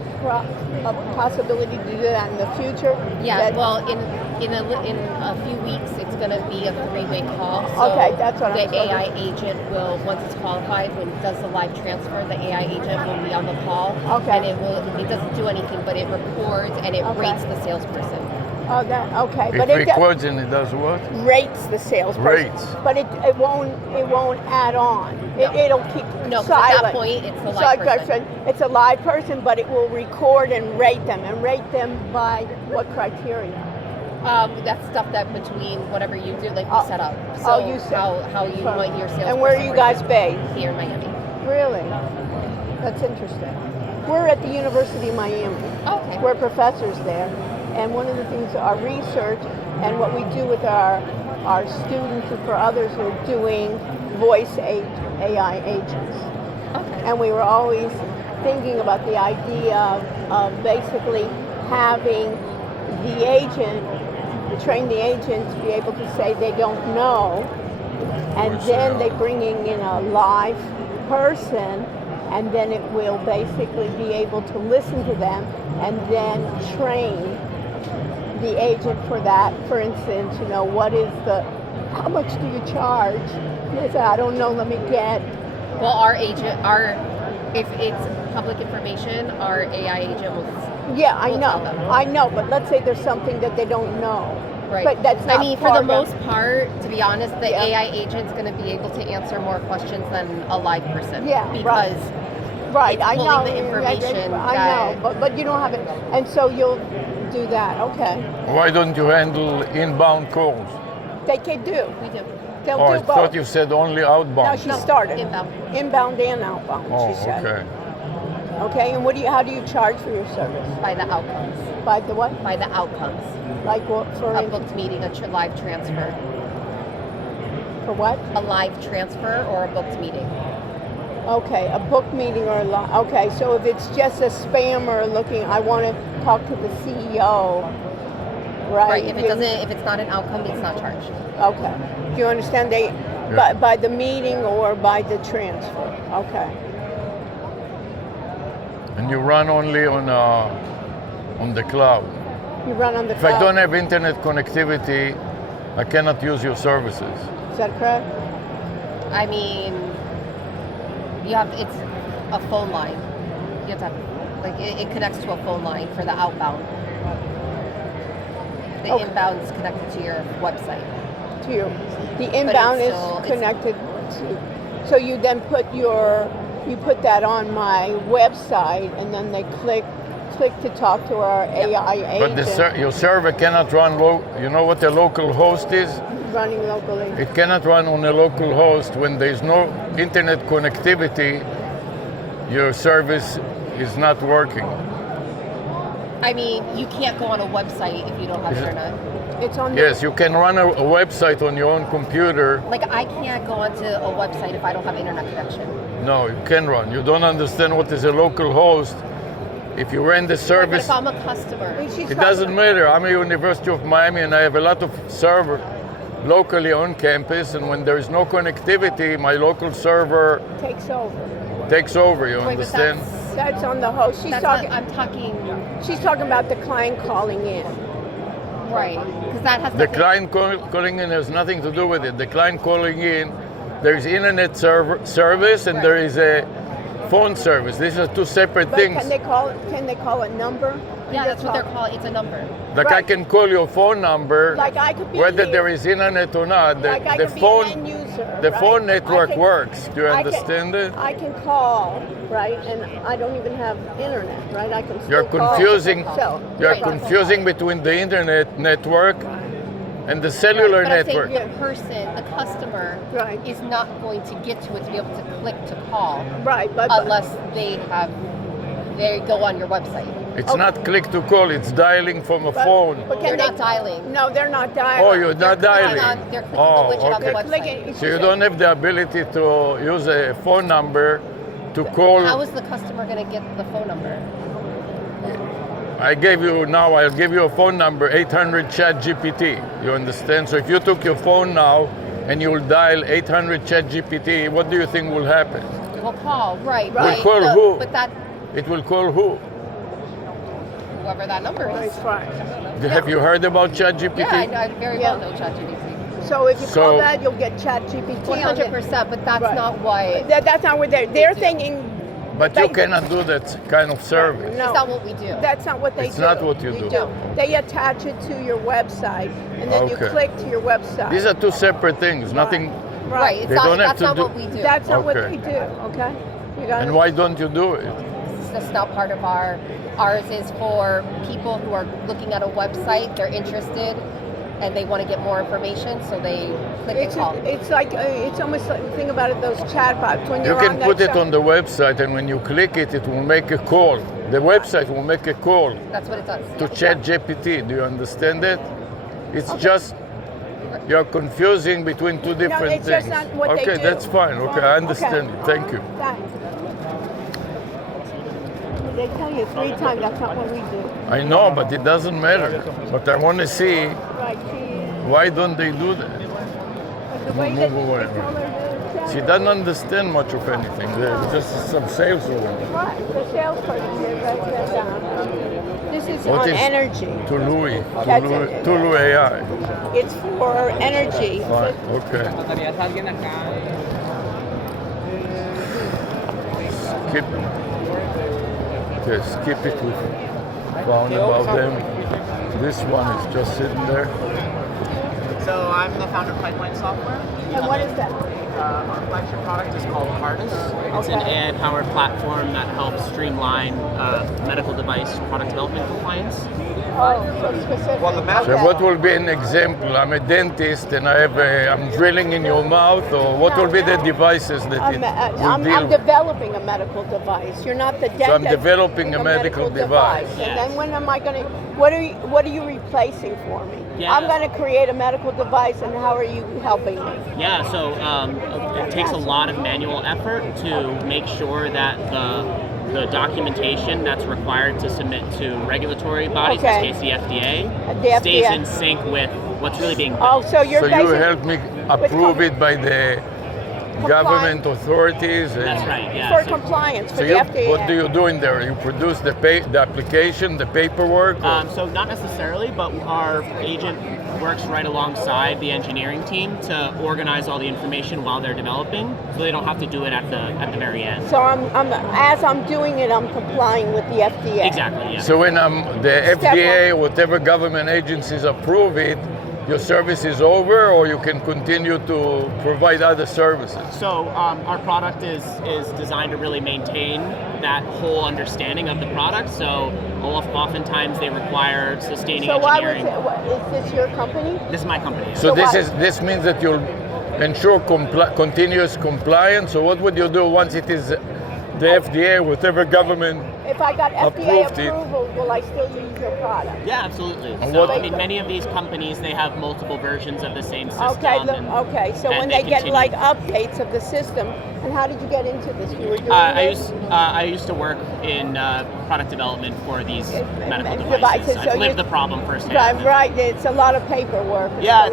a possibility to do that in the future? Yeah. That- Well, in a few weeks, it's going to be a three-way call. So Okay, that's what I was the AI wondering. agent will, once it's qualified, when it does the live transfer, the AI agent will be on the call. Okay. And it doesn't do anything, but it records and it Okay. rates the salesperson. Oh, that okay, It but it records and it does what? rates the salesperson. Rates. But it won't add on. It'll keep No, 'cause silent. at that point, it's the live person. It's a live person, but it will record and rate them by what criteria? That's stuff that between whatever you do, like Oh. you set up. Oh, So you set- how you want your salesperson. And where are you guys based? Here in Miami. Really? That's interesting. We're at the University of Miami. Oh, okay. We're professors there. And one of the things, our research and what we do with our students and for others who are doing voice AI agents. Okay. And we were always thinking about the idea of basically having the agent, train the agent to be able to say they don't know, and then they bringing in a live person, and then it will basically be able to listen to them and then train the agent for that. For instance, how much do you charge? They say, I don't know, let me get. Well, if it's public information, our AI agent will. Yeah, I We'll know, tell them. I know, but let's say there's something that they don't know. Right. But that's not I mean, for part the of- most part, to be honest, the Yeah. AI agent's going to be able to answer more questions than a live person. Yeah, Because right. Right, it's I pulling know. the information. I know, but you don't have it, and so you'll do that. Okay. Why don't you handle inbound calls? They can do. We do. They'll Oh, do I both. thought you said only outbound. No, she started. Inbound. Inbound and outbound. Oh, she said. okay. Okay, and how do you charge for your service? By the outcomes. By the what? By the outcomes. Like what? For A booked meeting, a live transfer. For what? A live transfer or a booked meeting. Okay, a book meeting or okay, so if it's just a spammer looking, I want to talk to the CEO, right? Right. If it's not an outcome, it's not charged. Okay. Do you understand? By the meeting or by the transfer. Okay. And you run only on the cloud. You run on the If cloud. I don't have internet connectivity, I cannot use your services. Is that correct? I mean, it's a phone line. You have to have, like, it connects to a phone line for the outbound. The inbound is connected to your website. To you. The inbound is connected to. So you then put that on my website, and then they click to talk to our AI agent. But your server cannot run you know what a local host is? Running locally. It cannot run on a local host when there is no internet connectivity. Your service is not working. I mean, you can't go on a website if you don't have internet. It's on. Yes, you can run a website on your own computer. Like, I can't go onto a website if I don't have internet connection. No, you can run. You don't understand what is a local host. If you rent the service, But if I'm a customer, it doesn't matter. I'm at University of Miami and I have a lot of server locally on campus, and when there is no connectivity, my local server takes over. You Wait, understand? That's on the host. She's talking. She's talking about the client calling in. Right, because that has The client calling in has nothing to do with it. The client calling in, there is internet service and there is a phone service. These are two separate things. Can they call a number? Yeah, that's what they're calling. It's a number. Like I can call your phone number, Like I could be whether here. there is internet or not. Like I The could phone, be an end user, the right? phone network I can- works. Do you I can- understand it? I can call, right, and I don't even have internet, right? I can. You're still call. confusing. So, You're right. confusing between the internet network and the cellular But I'm network. saying the person, the customer, is not going to get to it to be able to click to call. Right, but unless they go on your website. It's not click to call. It's dialing from a phone. But They're not dialing. No, they're not dialing. Oh, you're not dialing. They're clicking the widget on the They're website. clicking. So you don't have the ability to use a phone number to call. How is the customer going to get the phone number? I'll give you a phone number, 800 chat GPT. You understand? So if you took your phone now and you'll dial 800 chat GPT, what do you think will happen? It will call, right? Will Right. call who? But that, It will call who? whoever that number is. Have you heard about chat GPT? Yeah, I very well know ChatGPT. So if you So- call that, you'll get ChatGPT. 100%, but that's not why. That's not what they're thinking. But you cannot do that kind of service. No, It's not what we do. That's not what they It's do. not what you do. They attach it to your website, and then you Okay. click to your website. These are two separate things. Nothing. Right, it's They not, don't have that's to not do- what we do. That's not what Okay. they do. Okay. You got And it? why don't you do it? That's not part of ours is for people who are looking at a website, they're interested, and they want to get more information, so they click and call. It's like it's almost like think about it. Those chatbots when You you're can on that put it site- on the website, and when you click it, it will make a call. The website will make a call That's what it does. to ChatGPT. Do you understand it? It's just you're confusing between two different it's things. just not what they Okay, do. that's fine. Okay, I understand it. Thank you. Thanks. They tell you 3 times. That's not what we do. I know, but it doesn't matter. But I want to see Right. why don't they do that? The way that Move away. they tell her to She doesn't understand much of anything. They're just some saleswoman. Right. The salesperson here writes that down. This is What on is energy. Tului? That's Tului, it. Tului AI. It's for energy. Fine, okay. Skip. Okay, skip it. We found about them. This one is just sitting there. So I'm the founder of Pipeline Software. And what is that? Our flagship product is called Harness. It's an AI-powered platform that helps streamline medical device product development compliance. Oh, so specific. So what will be an example? I'm a dentist and I'm drilling in your mouth, or what will be the devices that it will deal I'm with? developing a medical device. You're not the dentist. So I'm developing a medical device. And then when am I going to? What are you replacing for me? Yeah. I'm going to create a medical device, and how are you helping me? Yeah, so it takes a lot of manual effort to make sure that the documentation that's required to submit to regulatory bodies, in this case the FDA, stays in sync with what's really being built. Oh, so you're So you help me approve it by the government authorities? That's right, yeah. For compliance, for So the FDA. what do you do in there? You produce the application, the paperwork? So not necessarily, but our agent works right alongside the engineering team to organize all the information while they're developing, so they don't have to do it at the very end. So as I'm doing it, I'm complying with the FDA. Exactly, yeah. So when the FDA, whatever government agencies approve it, your service is over, or you can continue to provide other services? So our product is designed to really maintain that whole understanding of the product. So oftentimes they require sustaining engineering. So is this your company? This is my company. Yeah. So this means that you'll ensure continuous compliance. So what would you do once it is the FDA, whatever government? If I got FDA approved it. approval, will I still use your product? Yeah, absolutely. And So, what- I mean, many of these companies, they have multiple versions of the same system. Okay. So when they get like updates of the system, and how did you get into this? You were doing I used to work in product development for these medical devices. So I've lived the problem firsthand. Right. It's a lot of paperwork. Yeah,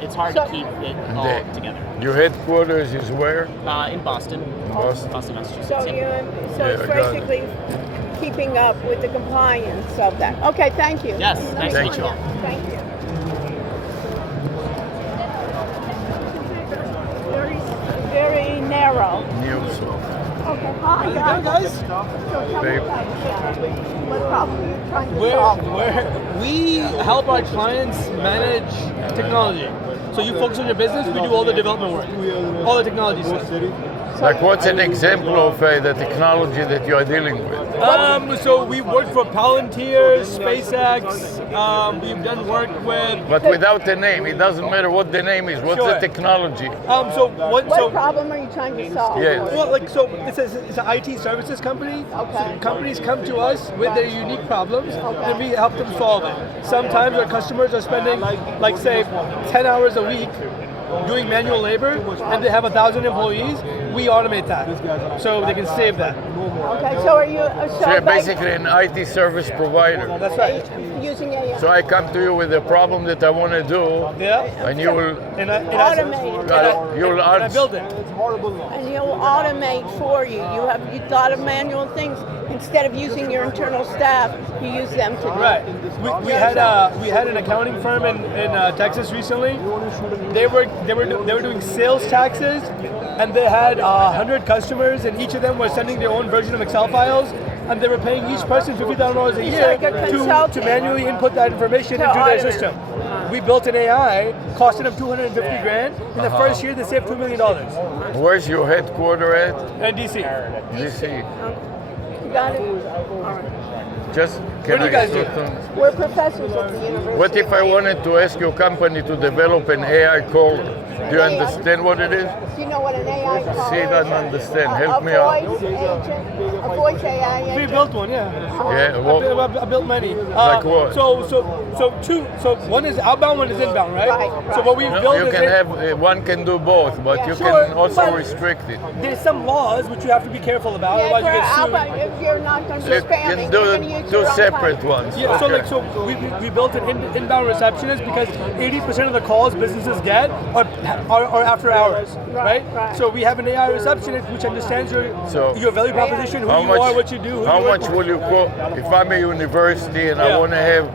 it's hard to keep it all together. Your headquarters is where? In Boston. Boston. Massachusetts. So it's I got it. basically keeping up with the compliance of that. Okay, thank you. Yes, nice to Thank meet you all. Thank you. Very narrow. News. Okay, hi guys. So tell me about what problem are you trying to solve? We help our clients manage technology. So you focus on your business, we do all the development work, all the technology stuff. Like what's an example of the technology that you are dealing with? So we worked for Palantir, SpaceX. We've done work with. But without a name, it doesn't matter what the name is. What's the technology? What problem are you trying to solve? Yes. Well, it's an IT services company. Okay. So companies come to us with their unique problems, and we help them solve it. Sometimes our customers are spending, like say, 10 hours a week doing manual labor, and they have 1,000 employees. We automate that, so they can save that. Okay, so are you? So you're basically an IT service provider. That's right. Using AI. So I come to you with a problem that I want to do, and you will automate. you'll I build it. And you'll automate for you. You thought of manual things. Instead of using your internal staff, you use them to do. Right. We had an accounting firm in Texas recently. They were doing sales taxes, and they had 100 customers, and each of them was sending their own version of Excel files, and they were paying each person $50,000 a year to manually input that information into their system. We built an AI, costed them $250,000. In the first year, they saved $2 million. Where's your headquarters at? In DC. DC. Got it. All right. Just What do you guys do? We're professors at the university. What if I wanted to ask your company to develop an AI caller? Do you understand what it is? Do you know what an AI caller She doesn't understand. Help me a out. voice agent, a voice AI agent. We built one, yeah. Yeah, well, I built many. Like what? So one is outbound, one is inbound, right? So what we've No, built you is can have one can do both, but you can also restrict it. There's some laws which you have to be careful about, otherwise you get sued. If you're not going to You spam can it, do you're going to use two your own separate time. ones. Yeah, Okay. so we built an inbound receptionist because 80% of the calls businesses get are after hours, right? So we have an AI receptionist which understands your value proposition, who you are, what you do, How much will you quote? If I'm a university and I want to have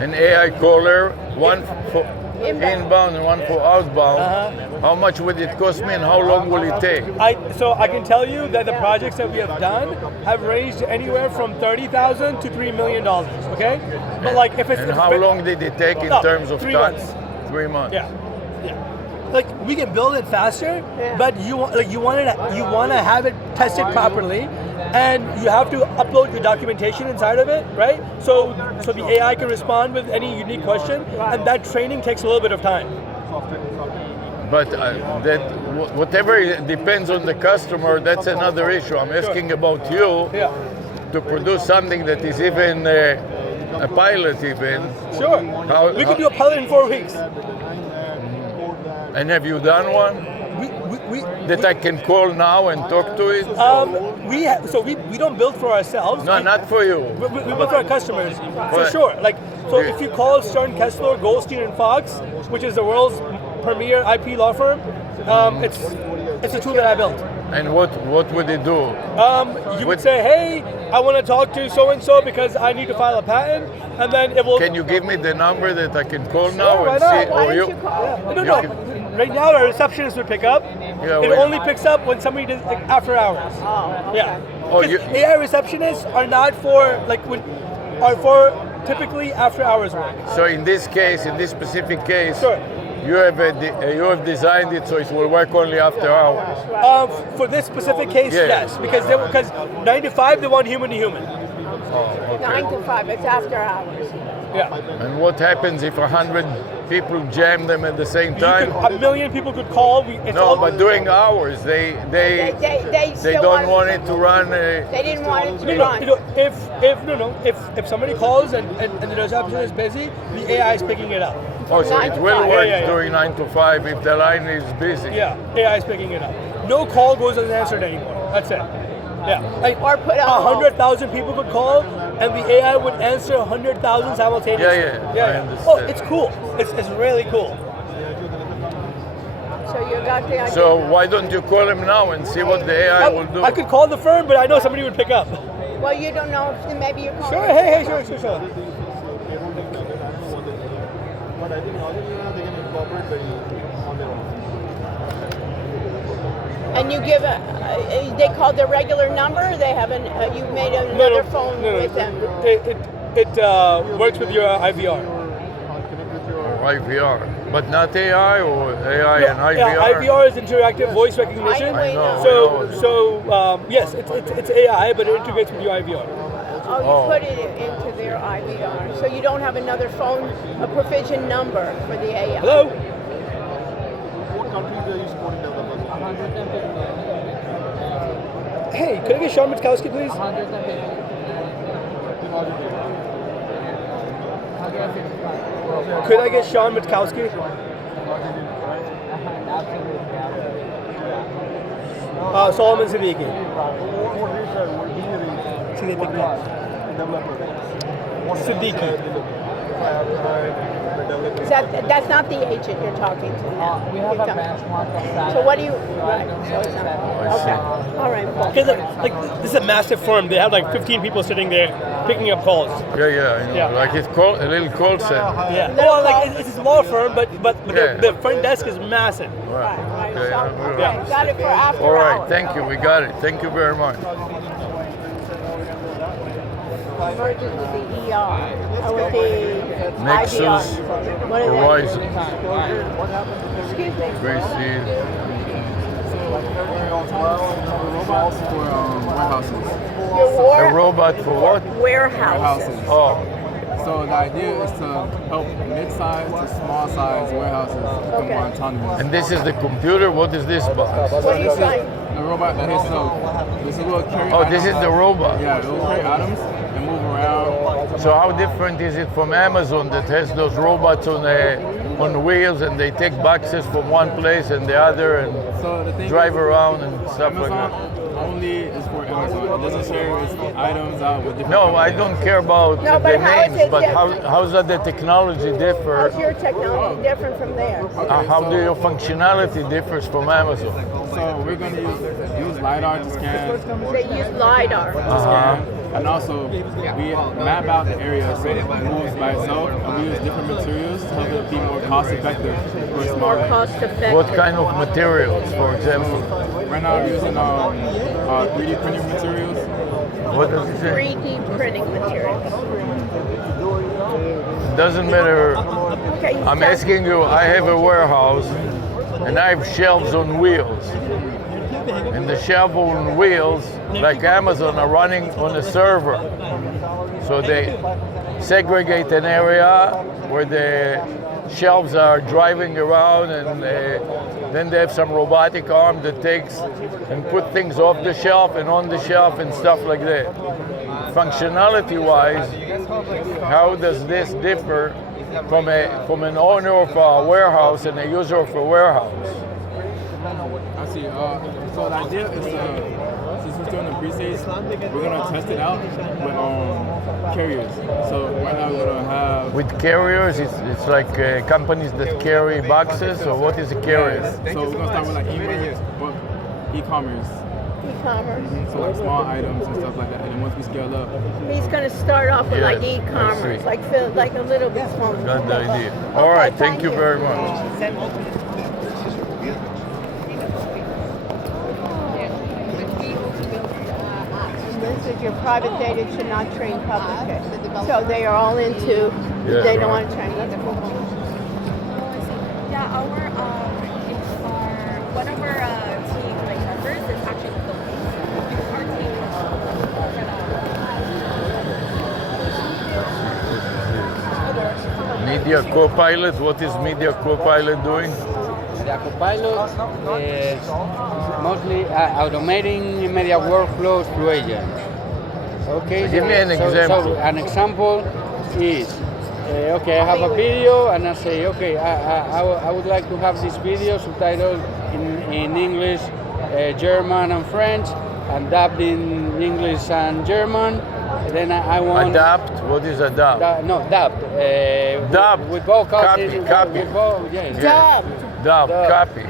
an AI caller, one for inbound and one for outbound, how much would it cost me and how long will it take? So I can tell you that the projects that we have done have ranged anywhere from $30,000 to $3 million. Okay, but like if it's And how long did it take in terms of 3 time? months. 3 months. Yeah. Like we can build it faster, but you want to have it tested properly, and you have to upload your documentation inside of it, right? So the AI can respond with any unique question, and that training takes a little bit of time. But whatever depends on the customer, that's another issue. I'm asking about you to produce something that is even a pilot even. Sure. We can do a pilot in 4 weeks. And have you done one? That I can call now and talk to it? We don't build for ourselves. No, not for you. We build for our customers, for sure. If you call Stern, Kessler, Goldstein and Fox, which is the world's premier IP law firm, it's a tool that I built. And what would it do? You would say, hey, I want to talk to so and so because I need to file a patent, and then it will. Can you give me the number that I can call Sure, now why and not? see? Why Or don't you call? No. Right now, our receptionist would pick up. Yeah, it only picks up when somebody does after hours. Oh, okay. Yeah. Oh, AI receptionists are not for are for typically after hours work. So in this case, in this specific case, you have designed it so it will work only after hours. For this specific case, yes, because 9 to 5 they want human to human. Oh, okay. 9 to 5, it's after hours. Yeah. And what happens if 100 people jam them at the same time? A million people could call. But during hours, they still don't want it to run. They didn't want it to run. If somebody calls and the reception is busy, the AI is picking it up. Oh, so it will work during 9 to 5 if the line is busy. Yeah, AI is picking it up. No call goes unanswered anymore. That's it. Yeah. Or put on 100,000 people could call, and the AI would answer 100,000 simultaneously. Yeah. I understand. Oh, it's cool. It's really cool. So you got the idea. So why don't you call him now and see what the AI will do? I could call the firm, but I know somebody would pick up. Well, you don't know if maybe you're calling. Sure. Hey, sure. But I think now they can incorporate very on their own. And you give they call their regular number, or they have you made another phone with them? It works with your IVR. IVR, but not AI or AI and IVR? Yeah, IVR is interactive voice recognition. I know. So yes, it's AI, but it integrates with your IVR. Oh, you put it into their IVR. So you don't have another phone, a provision number for the AI. Hello? What countries are you supporting developers? Hey, could I get Sean Mitkowski, please? Could I get Sean Mitkowski? Solomon Siddiqui. Siddiqui. That's not the agent you're talking to now. We have a benchmark of that. So what do you? Right. So it's not. Okay. All right. Because this is a massive firm. They have 15 people sitting there picking up calls. Yeah, I know. Yeah. Like it's a little call center. Yeah. Well, it's a law firm, but the front desk is massive. Right. Okay. Yeah. Got it for after All right. hours. Thank you. We got it. Thank you very much. Merges with the ER, or with the Nexus, IVR. What is Horizon, Excuse me. Gracie. Robots for warehouses. A robot for what? Warehouses. Oh. So the idea is to help mid-sized to small-sized warehouses become more autonomous. And this is the computer? What is this box? What are you saying? The robot that hits this will carry Oh, this is the robot. Yeah, it will carry items and move around. So how different is it from Amazon that has those robots on wheels and they take boxes from one place and the other and drive around and stuff like that? Only is for Amazon. It doesn't share its items out with different No, I don't care about No, the but how is names, it but different? how's that the technology differ? How's your technology different from theirs? How do your functionality differs from Amazon? So we're going to use LiDAR to scan. They use LiDAR. And also, we map out the area so it moves by itself, and we use different materials to help it be more cost effective. More cost effective. What kind of materials, for example? Right now we're using 3D printing materials. What does it say? 3D printing materials. Doesn't matter Okay. I'm asking you, I have a warehouse and I have shelves on wheels. And the shelves on wheels, like Amazon, are running on a server. So they segregate an area where the shelves are driving around, and then they have some robotic arm that takes and put things off the shelf and on the shelf and stuff like that. Functionality-wise, how does this differ from an owner of a warehouse and a user of a warehouse? I see. So the idea is since we're still in the pre-stage, we're gonna test it out with carriers. So right now we're gonna have With carriers, it's like companies that carry boxes, or what is a carrier? So we're gonna start with like e-commerce. E-commerce. So like small items and stuff like that. And then once we scale up, He's going to start off with like Yes, I e-commerce, see. like a little bit smaller. Got the idea. All right, thank you very much. This is your private data should not train public. So they are all into, Yeah, they don't right. want to train. Yeah, one of our team members is actually Philippines. Our team Media Copilot, what is Media Copilot doing? The Copilot is mostly automating media workflows through agents. Okay. So give me an example. So an example is, okay, I have a video and I say, okay, I would like to have this video subtitled in English, German and French, and dubbed in English and German. Then I want Adapt? What is adapt? no, dubbed. Dubbed. With vocals. Copy. Yes. Dubbed, copy.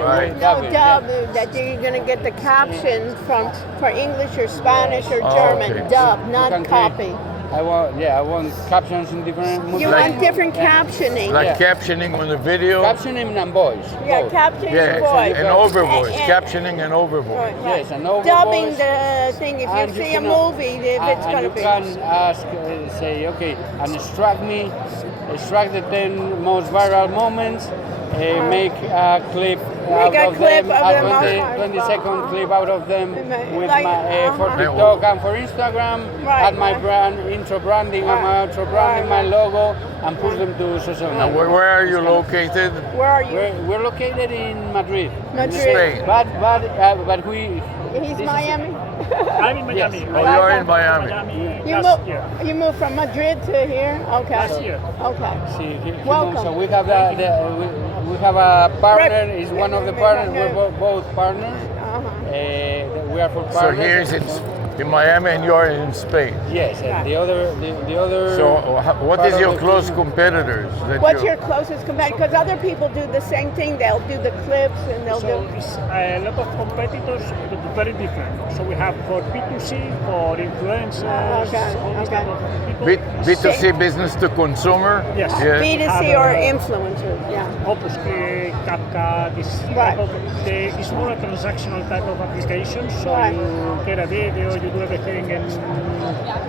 Right. No, dub, that you're going to get the caption for English or Spanish or Oh, German. okay. Dub, You not can copy. I want captions in different. You want different captioning. Like captioning on the video? Captioning and voice. Yeah, both. captioning Yeah, voice. and overvoice. And- Captioning and overvoice. Yes, and overvoice. Dubbing the thing, if And you see a can, movie, if it's going to and be. you can ask, say, okay, and extract the 10 most viral moments, make a clip out a of clip them, of a the most 20-second clip out of them with like, for TikTok and for Instagram, add my brand, intro branding and my outro branding, my logo, and push them to social And networks. where are you located? Where are you? We're located in Madrid. Madrid. Spain. But we. He's Miami? I'm in Miami. Yes. Oh, you are in Miami. You moved from Madrid to here? Okay. Last year. Okay. See, Welcome. So we have we have a partner. Is one of the partners. We're both partners. We are for partners. So here is in Miami and you are in Spain. Yes, and the other. So what part is of your the close team- competitors? that What's you- your closest competitor? Because other people do the same thing. They'll do the clips and they'll So do. it's a lot of competitors, but very different. So we have for B2C, for influencers, all these type of people. B2C, business to consumer? Yes. B2C or influencers, yeah. Opus Click, CapCut, this Right. type of, it's more a transactional type of application. So Right. you get a video, you do everything, and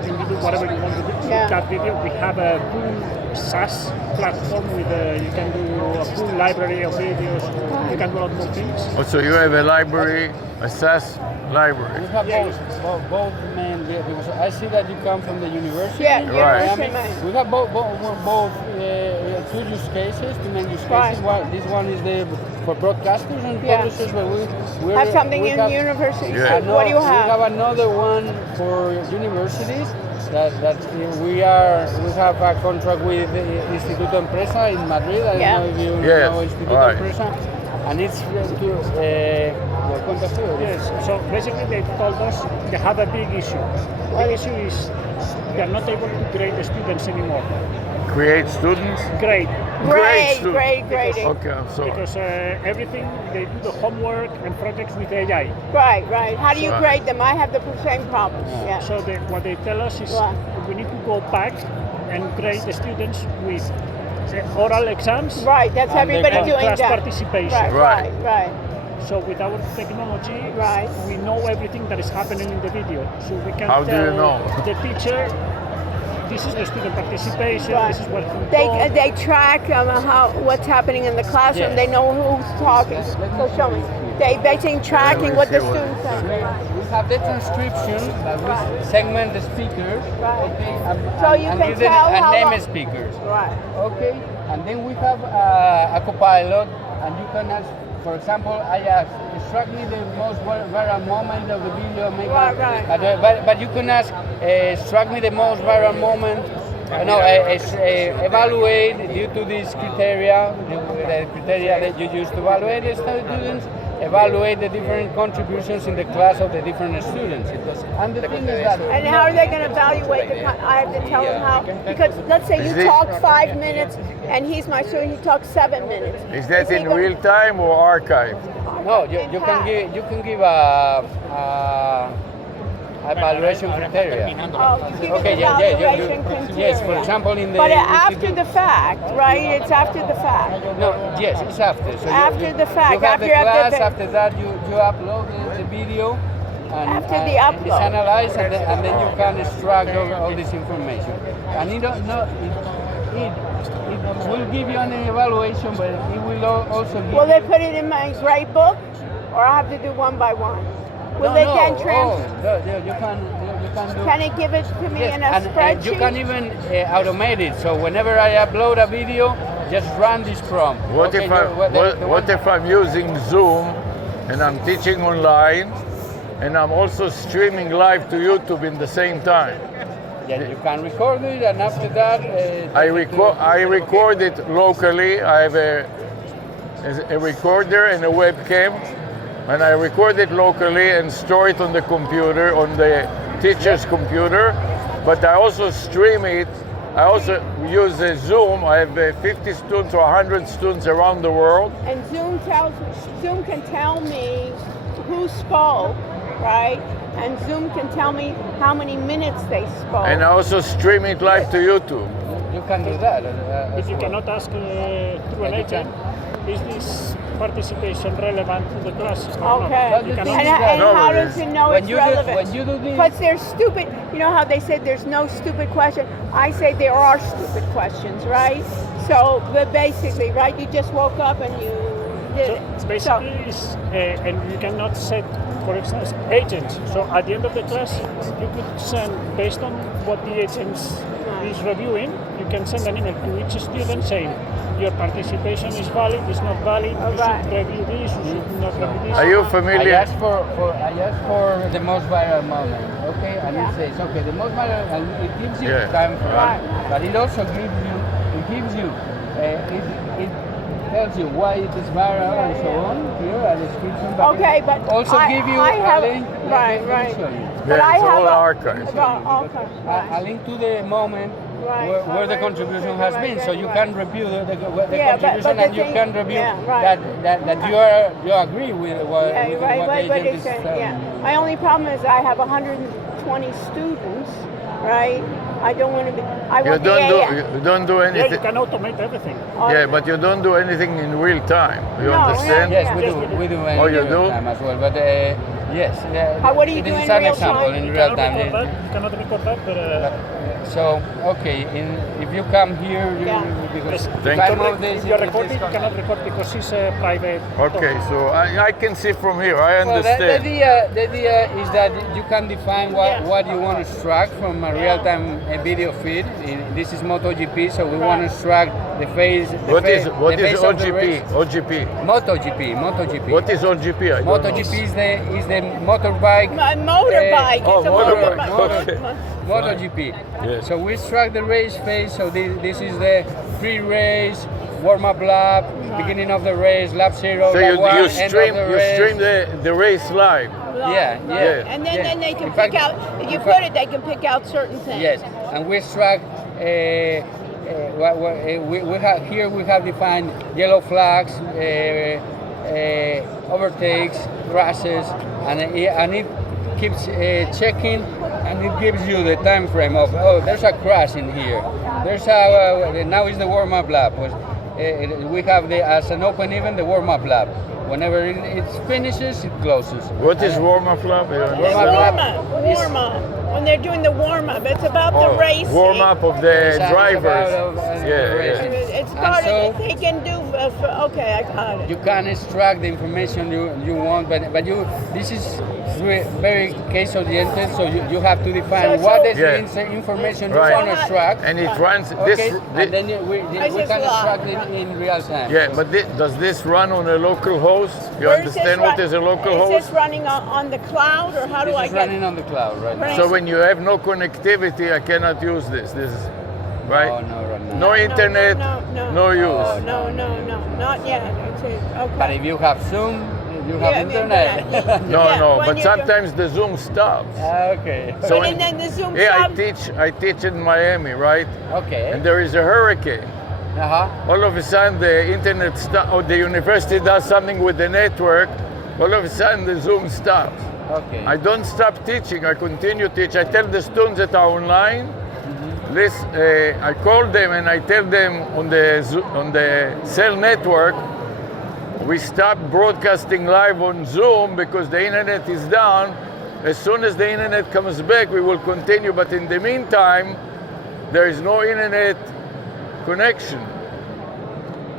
you do whatever you want to do with Yeah. that video. We have a full SaaS platform with you can do a full library of videos. You can do a lot more things. Oh, so you have a library, a SaaS library. We have both men, because I see that you come from the university. Yeah, in University Miami. of Miami. We have both two use cases, two main use cases. This one is for broadcasters and Yeah. publishers, but we Have something we in have, university. Yeah. What do you We have? have another one for universities. That we have a contract with Instituto Empresa in Madrid. I Yeah. don't know if you Yes, know Instituto right. Empresa, and it's Yes, so basically they told us they have a big issue. The big issue is they are not able to grade the students anymore. Create students? Grade. Great, students. great, great. Okay, I'm sorry. Because everything, they do the homework and projects with AI. Right, right. How do you Right. grade them? I have the same problem. Yeah. So what they tell us is Right. we need to go back and grade the students with oral exams. Right, that's and everybody and doing class that. participation. Right, right. So with our technology, Right. we know everything that is happening in the video. So we can How do tell you know? the teacher, this is the student participation. Right. This is what They track what's happening in the classroom. Yes. They know who's talking. So show me. They basically tracking what the students say. We have the transcription that we segment the speakers. Right. Okay, So you and can give them tell a how name long- speakers. Right. Okay, and then we have a copilot, and you can ask, for example, I ask, extract me the most viral moment of the video. Make Right. but you can ask, extract me the most viral moment. Evaluate due to these criteria, the criteria that you use to evaluate the students. Evaluate the different contributions in the class of the different students. And the thing is that. And how are they going to evaluate the? I have to tell them how, because let's say you talk 5 minutes, and he's my student. He talks 7 minutes. Is that he in gonna- real time or archive? No, you can give a evaluation criteria. Oh, you give Okay, an yeah, evaluation criteria. yes. For example, in the But after the fact, right? It's after the fact. no, yes, it's after. So After the fact, you have after the you have class. the- After that, you upload the video. And, After the It's upload. analyzed, and then you can extract all this information. And it will give you an evaluation, but it will also give. Will they put it in my grade book, or I have to do one by one? Will they then you can do. Can it give it to me Yes, in a and spreadsheet? you can even automate it. So whenever I upload a video, just run this prompt. What Okay, what if I'm using Zoom and I'm teaching online and I'm also streaming live to YouTube in the same time? Yeah, you can record it, and after that, I record it locally. I have a recorder and a webcam, and I record it locally and store it on the computer, on the teacher's computer. But I also stream it. I also use Zoom. I have 50 students or 100 students around the world. And Zoom can tell me who spoke, right? And Zoom can tell me how many minutes they spoke. And I also stream it live to YouTube. You can do that. But you cannot ask through an agent, is this participation relevant to the class? or Okay. not? You And, cannot- how does it know it's relevant? when you do this, Because they're stupid. You know how they said there's no stupid question? I say there are stupid questions, right? So, but basically, right, you just woke up and you did it. So basically, and you cannot set, for instance, agents. So at the end of the class, you could send, based on what the agent is reviewing, you can send an email to each student saying, your participation is valid, is not valid, you should review this, you should not review this. Are you familiar? I asked for the most viral moment, okay? And it says, okay, the most viral, and it gives you time for it, but it also gives you, it tells you why it is viral and so on, here, a description. Okay, but also I, give you I have, a link. right, Let me right. show you. But I it's have all a, archives. A link to the moment where the contribution has been, so you can review the contribution, and you can review that you agree with what, with what the agent is saying. My only problem is I have 120 students, right? I don't want to be. You don't do anything. Yeah, you can automate everything. Yeah, but you don't do anything in real time. You understand? Yes, we do. Oh, you in do? real time as well, but yes. What do you do this is in an real example time? in real time. You cannot record that, but So, okay, if you come here, because you're recording, you cannot record because it's private. Okay, so I can see from here. I Well, understand. the idea is that you can define what you want to extract from a real-time video feed. This is MotoGP, so we want to extract the phase. What is of the OGP? race. OGP. MotoGP. What is OGP? I don't MotoGP is the motorbike. Motorbike. Oh, motorbike. Okay. MotoGP. Yes. So we extract the race phase. So this is the pre-race, warm-up lap, beginning of the race, lap 0, So lap 1, you end stream of the race. the race live. Yeah. And then they can In pick fact- out. If you put it, they can pick out certain things. Yes, and we extract. We have here. We have defined yellow flags, overtakes, crashes, and it keeps checking, and it gives you the time frame of there's a crash in here. There's now is the warm-up lap. we have as an open event the warm-up lab. Whenever it finishes, it closes. What is warm-up lab? Warm up. When they're doing the warm up, it's about the racing. Warm up of the drivers. It's part of they can do. Okay, I got it. You can extract the information you want, but this is very case oriented. So you have to define what is the information you want to extract. And it runs and then we can extract it in real time. Yeah, but does this run on a local host? You understand what is a local host? Is this running on the cloud, or how do I get? It's running on the cloud, right? So when you have no connectivity, I cannot use this. This is right. No internet, no use. No, not yet. Okay. But if you have Zoom, you have internet. But sometimes the Zoom stops. Okay. So and then the Zoom stops. I teach in Miami, right? Okay. And there is a hurricane. All of a sudden the internet or the university does something with the network. All of a sudden the Zoom stops. Okay. I don't stop teaching. I continue to teach. I tell the students that are online. I call them and I tell them on the cell network, we stop broadcasting live on Zoom because the internet is down. As soon as the internet comes back, we will continue. But in the meantime, there is no internet connection.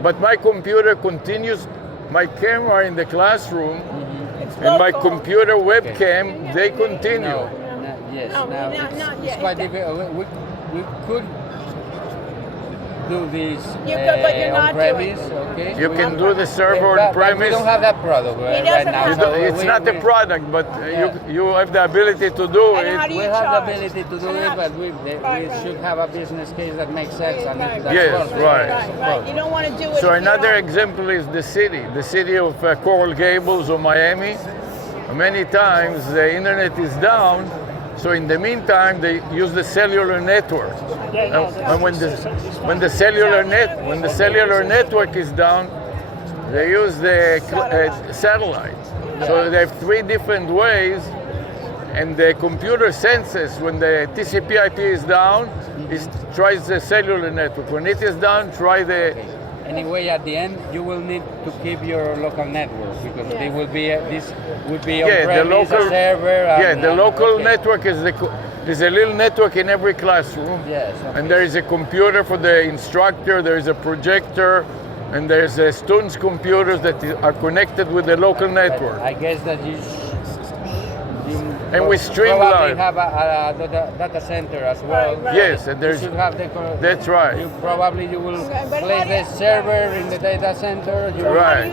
But my computer continues, my camera in the classroom and my computer webcam, they continue. Not it's quite difficult. We could do this on premise, okay? You can do the server on premise. We don't have that product right now. It's not a product, but you have the ability to do it. We have the ability to do it, but we should have a business case that makes sense. And yes, right. You don't want to do it. So another example is the city of Coral Gables or Miami. Many times the internet is down. So in the meantime, they use the cellular network, and when the cellular network is down, they use the satellite. So they have 3 different ways, and the computer senses when the TCP/IP is down, it tries the cellular network. When it is down, try the. Anyway, at the end, you will need to keep your local network because they will be this would be on-premise, a server. The local network is a little network in every classroom. Yes. And there is a computer for the instructor. There is a projector, and there's a students' computers that are connected with the local network. I guess that and we stream live. Probably have a data center as well. Yes, and there's. You should have that's right. You will place the server in the data center. You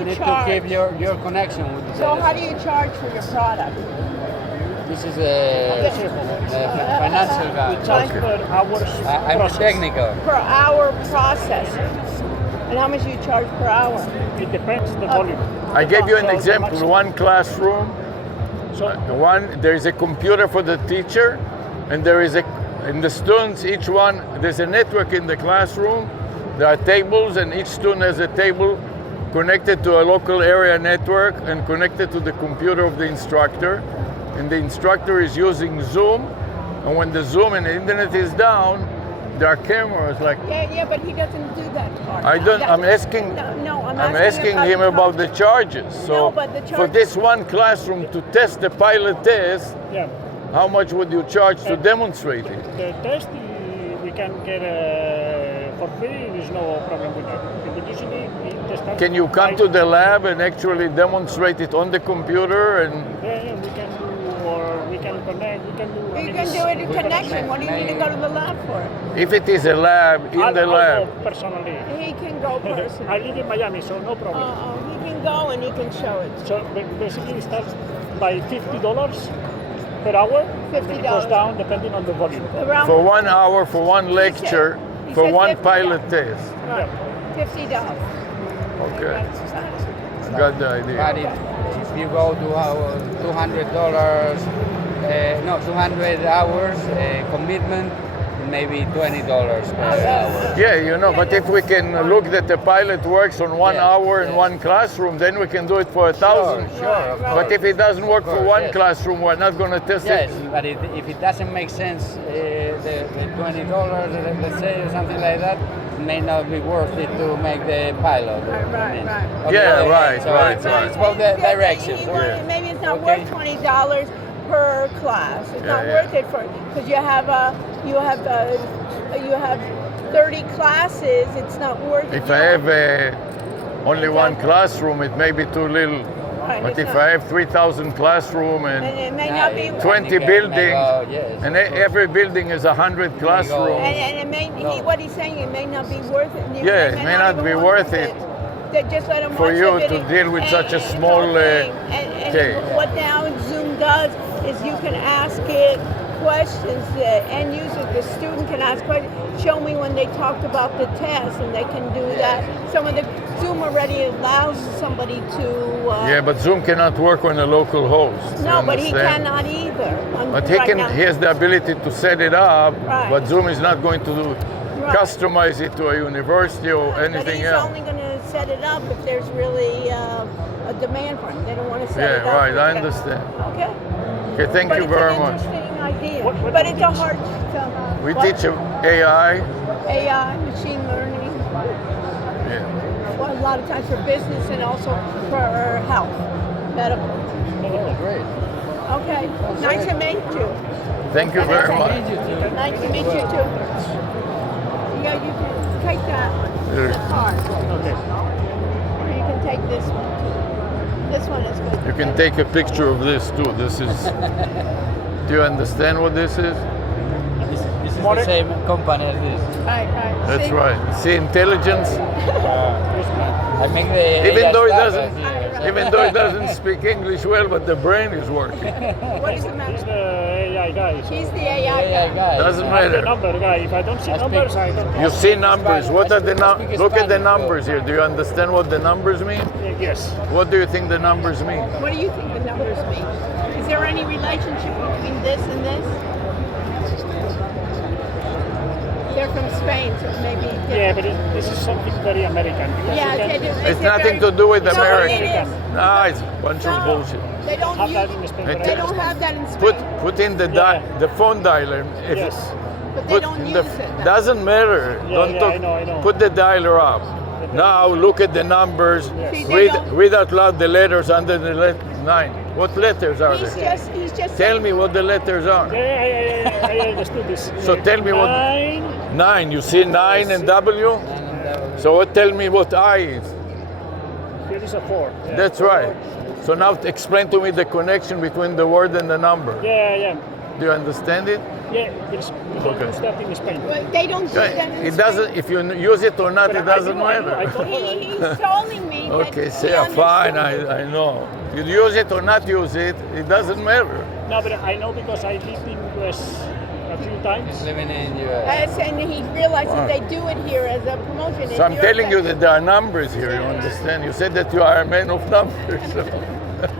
need to keep your connection with the So how do you charge for your product? This is a financial guy. We charge per hour. I'm technical. Per hour processing. And how much do you charge per hour? It depends on the volume. I gave you an example. One classroom. There is a computer for the teacher, and the students, each one, there's a network in the classroom. There are tables, and each student has a table connected to a local area network and connected to the computer of the instructor. And the instructor is using Zoom, and when the Zoom and the internet is down, there are cameras like. Yeah, but he doesn't do that part. I don't. I'm asking. I'm asking him about the charges. So for this one classroom to test the pilot test, how much would you charge to demonstrate it? The test we can get for free. There's no problem with that. But usually can you come to the lab and actually demonstrate it on the computer and? Yeah, we can do. Or we can connect. We can do. You can do it in connection. What do you need to go to the lab for? If it is a lab, I'll lab. Go personally. He can go personally. I live in Miami, so no problem. He can go and he can show it. So basically, it starts by $50 per hour. $50. It goes down depending on the volume. For 1 hour, for one lecture, for one pilot test. Right. $50. Okay. Got the idea. But if you go to $200, 200 hours commitment, maybe $20 per hour. Yeah, you know, but if we can look that the pilot works on 1 hour in one classroom, then we can do it for 1,000. Sure, of course. But if it doesn't work for one yes. classroom, we're not going to test Yes, it. but if it doesn't make sense, the $20, let's say, or something like that, may not be worth it to make the pilot. Right. Yeah, right. It's both the directions. Maybe it's not worth $20 per class. It's not worth it because you have 30 classes. It's not worth it. If I have only one classroom, it may be too little. Right, But it's if not- I have 3,000 classroom And and it may not be 20 buildings, and every building is 100 classrooms. And it may, what he's saying, it may not be worth it. Yeah, it may not even be want worth it They just let them for watch you the to video. deal with such a small And case. what now Zoom does is you can ask it questions. The end user, the student can ask questions. Show me when they talked about the test, and they can do that. Some of the Zoom already allows somebody to. Yeah, but Zoom cannot work on a local host. you No, but he understand? cannot either. But he Right can. now. He has the ability to set it up. Right. But Zoom is not going to Right. customize it to a university or But anything he's else. only going to set it up if there's really a demand for him. They don't want to set it Yeah, up. right. I for- understand. Okay. Okay, thank But you it's very an much. interesting idea. But it's a hard. We what? teach AI. AI, machine learning. Yeah. Well, a lot of times for business and also for health, medical. Great. Okay. Nice to meet you. Thank you very much. Nice to meet you too. Yeah, you can take that one. Here. Card. Okay. Or you can take this one too. This one is good. You can take a picture of this too. This is. Do you understand what this is? This is the same company as this. Right. That's See? right. See intelligence. I make the Even AI though it stuff, doesn't, even though it doesn't speak English well, but the brain is working. What is the matter? He's the AI guy. She's the AI guy. Doesn't I'm the matter. number guy. If I don't see numbers, I don't. You see numbers. What are the Look at the numbers here. Do you understand what the numbers mean? Yes. What do you think the numbers mean? What do you think the numbers mean? Is there any relationship between this and this? They're from Spain, so maybe. Yeah, but this is something very American. because Yeah, you can- it is. It's nothing to do with No, America. it is. No, it's a bunch of bullshit. They don't Have that use. in Spain, It- but I They don't understand. have that in Spain. Put in the phone dialer. If Yes. But they don't use it. Doesn't matter. Yeah, Don't yeah, talk. I know. Put the dialer up. Now look at the numbers. See, they Read don't- read out loud the letters under the 9. What letters are He's there? just. Tell me what the letters are. Yeah, I understood this. So tell me what. 9. You see 9 and W. So tell me what I is. Here is a 4. Yeah. That's right. So now explain to me the connection between the word and the number. Yeah. Do you understand it? Yeah, there's, we don't Okay. use that in Spain. But they don't do that in It doesn't. If you use it or not, But it I doesn't do, I matter. He's telling me that Okay, he say fine. I know. You use it or not use it, it doesn't matter. No, but I know because I lived in US a few times. Living in US. Yes, and he realizes they do it here as a promotion. So I'm telling you that there are numbers here. You understand? You said that you are a man of numbers.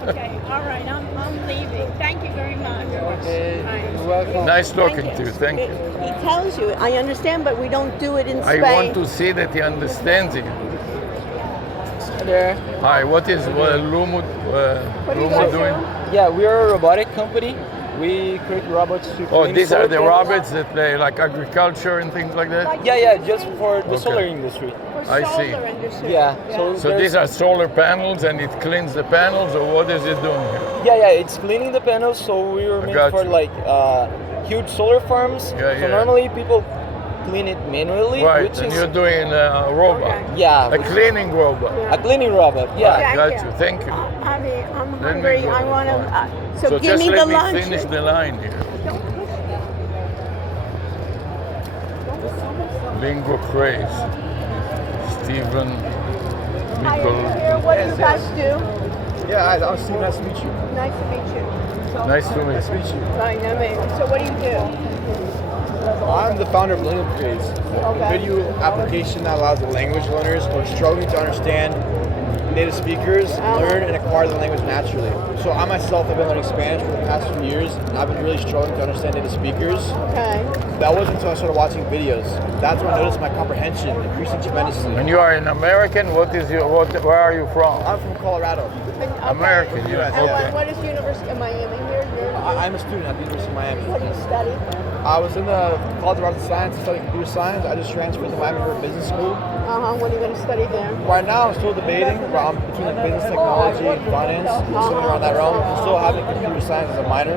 Okay, all right, I'm leaving. Thank you very much. You're welcome. Nice talking to you. Thank you. He tells you, I understand, but we don't do it in I Spain. want to see that he understands it. There. Hi, what is Lumu doing? Yeah, we are a robotic company. We create robots to Oh, clean these are the solar panels. robots that play like agriculture and things like that? Yeah, just for the Okay. solar industry. I see. Yeah. So these are solar panels and it cleans the panels, or what is it doing here? Yeah, it's cleaning the panels. So we were made got for you. like huge solar farms. Yeah, so yeah. normally people clean it manually, Right, which and is you're doing a robot. yeah, A cleaning robot. a cleaning robot. Yeah. Right, got you. Thank you. I'm Let me hungry. go. I want to. So give just me let the me lunch. finish the line here. Lingo craze. Stephen Hi, Mikkel. here. What do you guys do? Yeah, I'm Steve. Nice to meet you. Nice to meet you. Nice to meet you. Fine, I mean, so what do you do? I'm the founder of Lingo Craze, a Okay. video application that allows the language learners who are struggling to understand native speakers learn and acquire the language naturally. So I myself have been learning Spanish for the past few years, and I've been really struggling to understand native speakers. Okay. That wasn't until I started watching videos. That's when I noticed my comprehension increasing tremendously. And you are an American? Where are you from? I'm from Colorado. American, US. And what is University of Miami here? I'm a student at the University of Miami. What do you study? I was in the College of Arts and Science studying computer science. I just transferred to Miami for business school. What are you going to study there? Right now, I'm still debating between like business technology and finance, something around that realm. I'm still having computer science as a minor.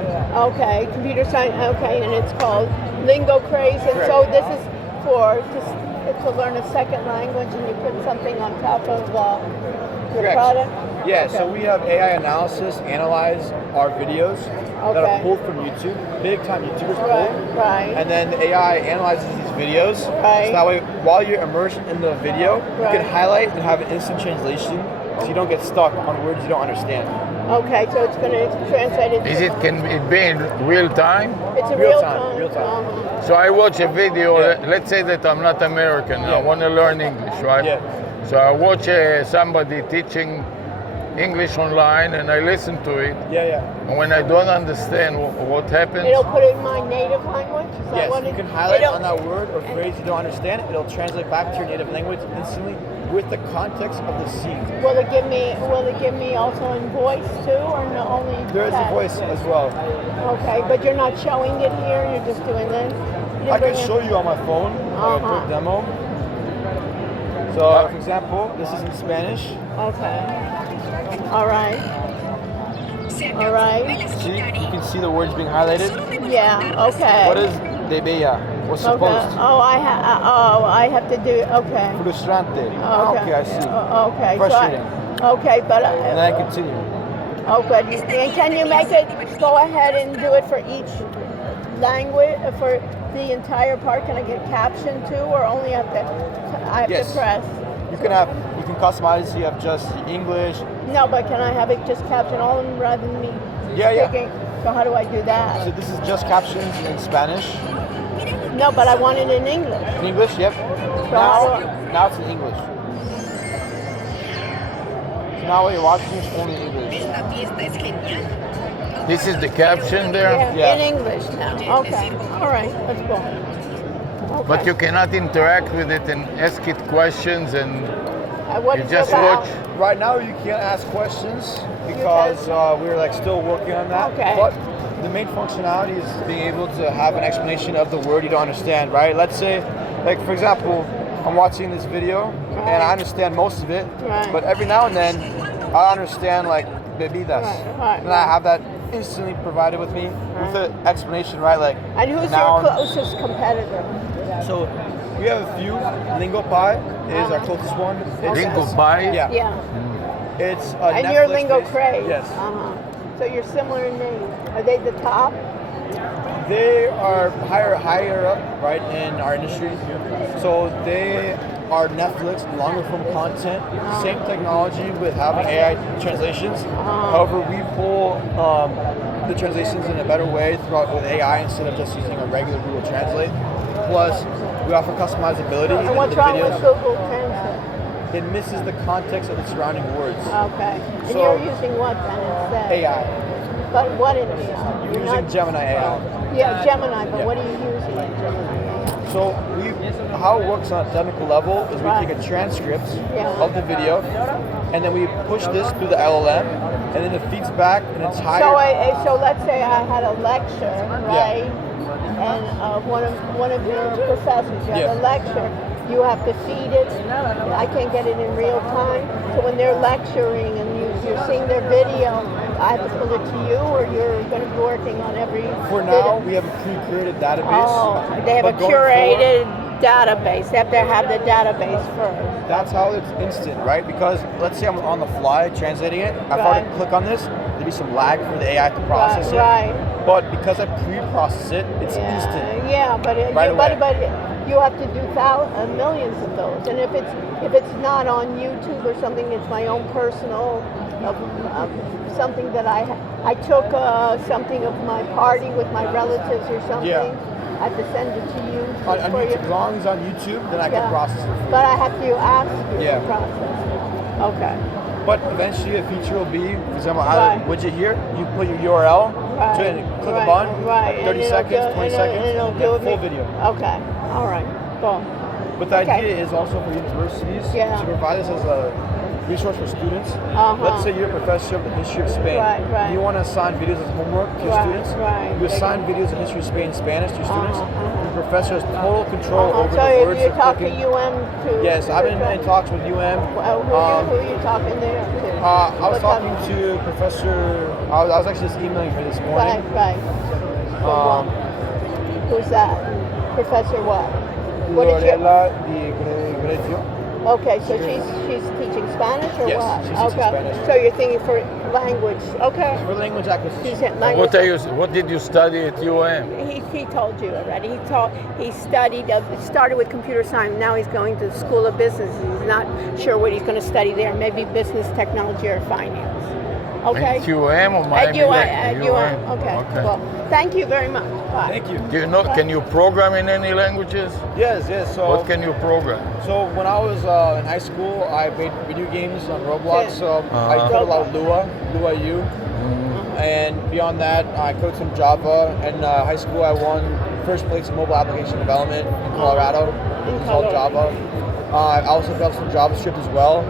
Okay, computer science. Okay, and it's called Lingo Craze. And Correct. so this is for to learn a second language, and you put something on top of your Correct. product. Yeah, Okay. so we have AI analysis analyze our videos that are pulled from YouTube, big time YouTubers pulled. Right. And then the AI analyzes these videos. Right. So that way, while you're immersed in the video, you Right. can highlight and have an instant translation so you don't get stuck on words you don't understand. Okay, so it's going to translate it. Can it be in real time? It's a Real real time, time. real time. So I watch a video, let's say that I'm not American, I want to learn English, right? Yeah. So I watch somebody teaching English online and I listen to it. Yeah. And when I don't understand what happens, It'll put it in my native language. Is that Yes, what you it- can highlight it'll- on that word or phrase you don't understand. It'll translate back to your native language instantly with the context of the scene. Will it give me also in voice too, or not only? There is a text? voice as well. Okay, but you're not showing it here. You're just doing this. You I bring can it- show you on my phone, like a quick demo. So, for example, this is in Spanish. Okay. All right. All right. See, you can see the words being highlighted. Yeah. Okay. What is debería? What's supposed? Okay. I have to do. Okay. Frustrante. Okay, I see. Okay. Frustrating. Okay, but. And then I continue. Okay. And can you make it go ahead and do it for each language for the entire part? Can I get caption too, or only have to? I have Yes. to press. You can customize it so you have just the English. No, but can I have it just caption all of them rather than me Yeah. speaking? So how do I do that? So this is just captions in Spanish. No, but I want it in English. In English, yep. Now it's in English. So now what you're watching is only in English. this is the caption there. Yeah, in English now. Okay. All right. Let's go. Okay. But you cannot interact with it and ask it questions and what you is just it about? watch. Right now you can't ask questions because we're like still working on that. Okay. But the main functionality is being able to have an explanation of the word you don't understand, right? Let's say, like for example, I'm watching this video and I understand most of it, Right. but every now and then I understand like bebidas. Right. And I have that instantly provided with me with an explanation, right? Like And who's noun. your closest competitor? So we have a few. Lingo is our closest one. Lingo-Pi? Yeah. Yeah. It's a And you're Netflix Lingo based- Craze. Yes. So you're similar in name. Are they the top? They are higher up, right, in our industry. So they are Netflix, longer form content, same technology with having AI translations. However, we pull the translations in a better way throughout with AI instead of just using a regular Google Translate. Plus, we offer customizability. And in what's the wrong videos. with Google Translate? It misses the context of the surrounding words. Okay. And So- you're using what then instead? AI. But what in AI? You're using Gemini AI. Yeah, Gemini, but Yeah. what are you using in Gemini? So how it works on a technical level is we take a transcript of the video, and then we push this through the LLM, and then it feeds back an entire. So let's say I had a lecture, right? And one of your professors, you have a lecture. You have to feed it. I can't get it in real time. So when they're lecturing and you're seeing their video, I have to pull it to you, or you're going to be working on every. For now, we have a pre-curated database. Oh, they have a but going curated database. They have to have the database first. That's how it's instant, right? Because let's say I'm on the fly translating it. If I were to click on this, there'd be some lag for the AI to process it. Right. But because I pre-process it, it's instant. Yeah, but Right away. but you have to do millions of those. And if it's not on YouTube or something, it's my own personal something that I took something of my party with my relatives or something. Yeah. I have to send it to you. On for YouTube, you. as long as it's on YouTube, then I can process it. But I have to ask you Yeah. to process it. Okay. But eventually, a feature will be, for example, out of the widget here, you put your URL, to it, click a button, like 30 seconds, 20 seconds, and you get full video. Okay. All right. Cool. But the idea is also for universities to provide this as a resource for students. Let's say you're a professor of the history of Spain. Right. You want to assign videos as homework to your students. You assign videos of history of Spain in Spanish to your students. The professor has total control over the words. So you talk to UM too? Yes, I've been in talks with UM. Who are you talking there to? I was talking to Professor. I was actually just emailing her this morning. Right. Who's that? Professor what? Lorela Di Greggio. Okay, so she's teaching Spanish or yes, what? She's teaching Spanish. So you're thinking for language. Okay. For language acquisition. What did you study at UM? He told you already. He started with computer science. Now he's going to the School of Business. He's not sure what he's going to study there. Maybe business, technology, or finance. Okay. At UM or Miami? At UM. Okay. Well, thank you very much. Bye. Thank you. Do you know? Can you program in any languages? Yes. So what can you program? So when I was in high school, I made video games on Roblox. So I code a lot of Lua U. And beyond that, I coded some Java. In high school, I won first place in mobile application development in Colorado. It's called Java. I also developed some JavaScript as well.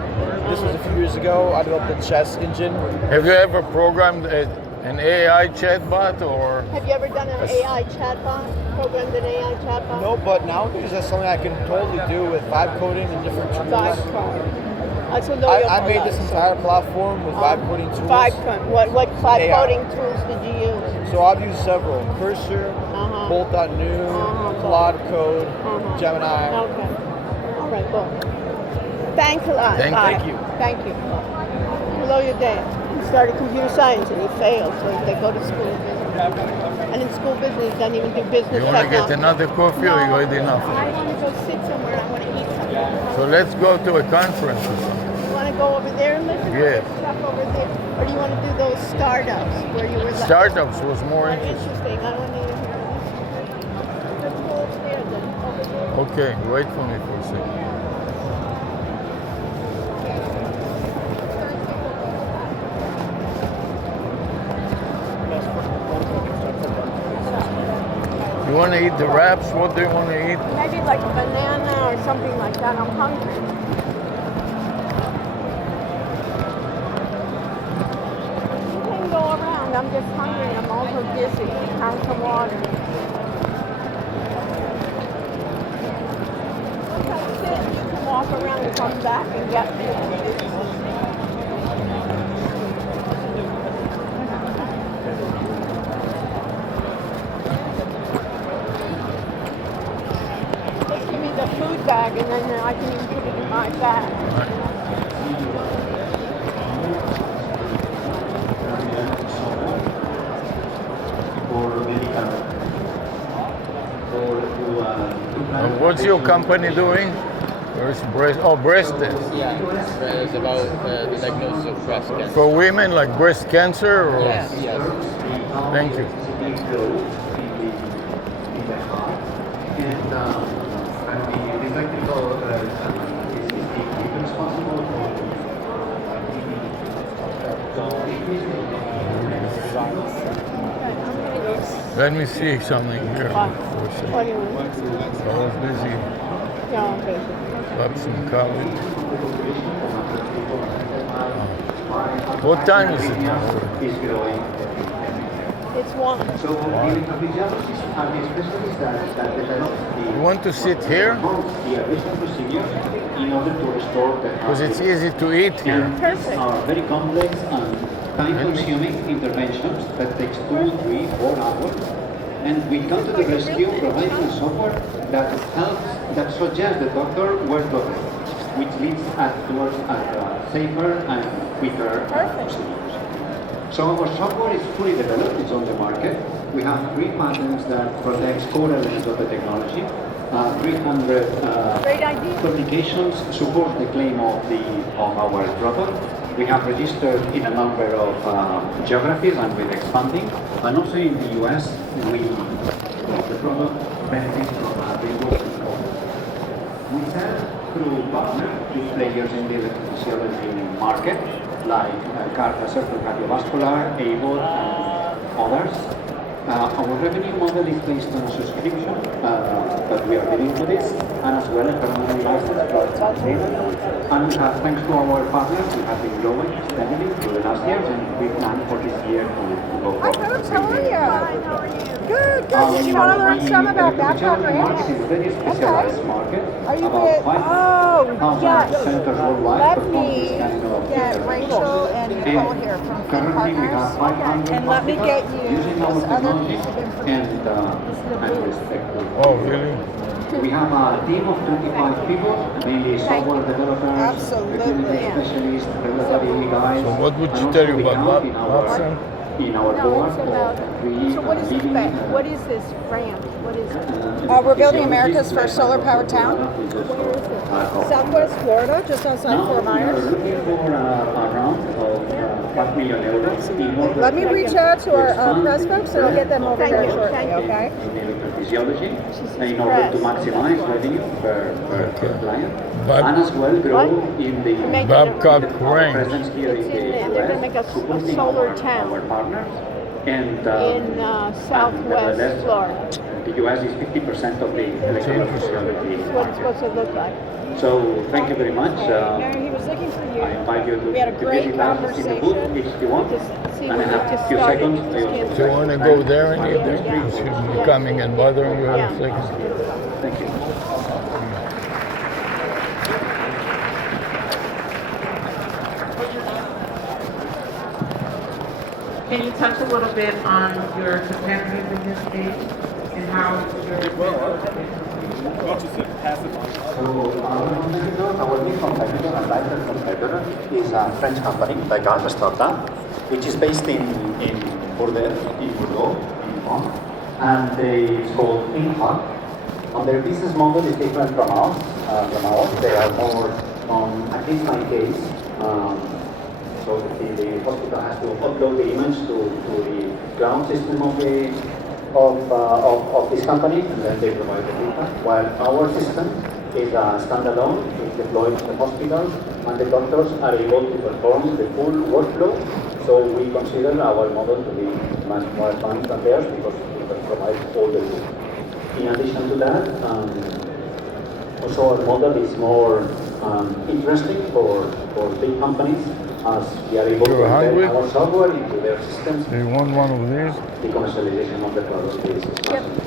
This was a few years ago. I developed a chess engine. Have you ever programmed an AI chatbot or? Have you ever done an AI chatbot? Programmed an AI chatbot? No, but nowadays that's something I can totally do with vibe coding and different tools. Vibe coding. I made this entire platform with vibe coding tools. What vibe coding tools did you use? So I've used several. Cursor, Bolt.new, Claude Code, Gemini. Okay. All right, cool. Thanks a lot. Thank you. Thank you. Hello, your day. He started computer science and he failed, so they go to school of business. And in school business, he doesn't even do business You want to get another coffee or you got enough? I want to go sit somewhere. I want to eat something. So let's go to a conference or something. You want to go over there and listen to stuff over there? Or do you want to do those startups where you were like... Startups was more interesting. I don't need to hear this. Let's go over there then. Over there. Okay, wait for me for a second. You want to eat the wraps? What do you want to eat? Maybe like a banana or something like that. I'm hungry. You can go around. I'm just hungry. I'm also dizzy. Have some water. That's it. You can walk around and come back and get me. The food bag, and then I can even put it in my bag. What's your company doing? Where's breast? Oh, breast test. Yeah, it's about the diagnosis of breast cancer. For women, like breast cancer? Or? Yes. Thank you. Let me see something here. What do you want? I was busy. Yeah, I'm busy. Got some college. What time is it now? It's 1. You want to sit here? Because it's easy to eat here. Perfect. Very complex and time-consuming interventions that takes 2, 3, 4 hours. And we come to the rescue providing a software that helps, that suggests the doctor where to go, which leads us towards a safer and quicker procedures. So our software is fully developed, it's on the market. We have 3 patents that protect core elements of the technology. 300 publications support the claim of our product. We have registered in a number of geographies and we're expanding. And also in the US, the product benefits from a reimbursement model. We sell through partners, through players in the electrophysiology market. like certain cardiovascular, ABOT, and others. Our revenue model is based on a subscription, but we are giving to this, and as well a permanent license for and thanks to our partners, we have been growing steadily through the last years, and we plan for this year to go forward. How are you? Good, good. Did you want to learn some about background market is a very specialized market. Are you about good? Oh, yes. centers worldwide. Let me get Rachel and Nicole here from Currently, we have 500 and let me get you using our this other technology piece of information. and respect. Oh, really? We have a team of 25 people, mainly software developers, recruitment specialists, regulatory guys. So what would you and tell also you we about have Watson? in our board it's about, so what is this what is this brand? What is it? We're building America's first solar-powered town. Southwest Florida, just outside Fort Myers. We are looking for a round of 5 million euros. Let me reach out to our press folks and I'll get them over here shortly, okay? Physiology in order to maximize revenue per client, Bob- and as well grow in the Babcock our Range. presence here in the And they're going to make a supporting solar our town partners. And in Southwest Florida. the US is 50% of the electrical physiology What's it look like? So thank you very much. He was looking for you. I invite you to We had a great visit us in the conversation. booth if you want. See, And I we have just a few started, seconds. just can't Do you want to go there and eat there? Yeah. Excuse me, coming and bothering you a second? Thank you. Can you touch a little bit on your competitors in this space and how you're Our new competitor and largest competitor is a French company like us, a startup, which is based in Bordeaux, in France, and it's called InHub. And their business model is different from ours. They are more on, at least my case, so the hospital has to upload the image to the ground system of this company, and then they provide the data. While our system is standalone, it's deployed in the hospital, and the doctors are able to perform the full workflow. So we consider our model to be much more advanced than theirs because we can provide all the data. In addition to that, also our model is more interesting for big companies, as we are able to embed our software into their systems. Do you want one of these? The commercialization of the product is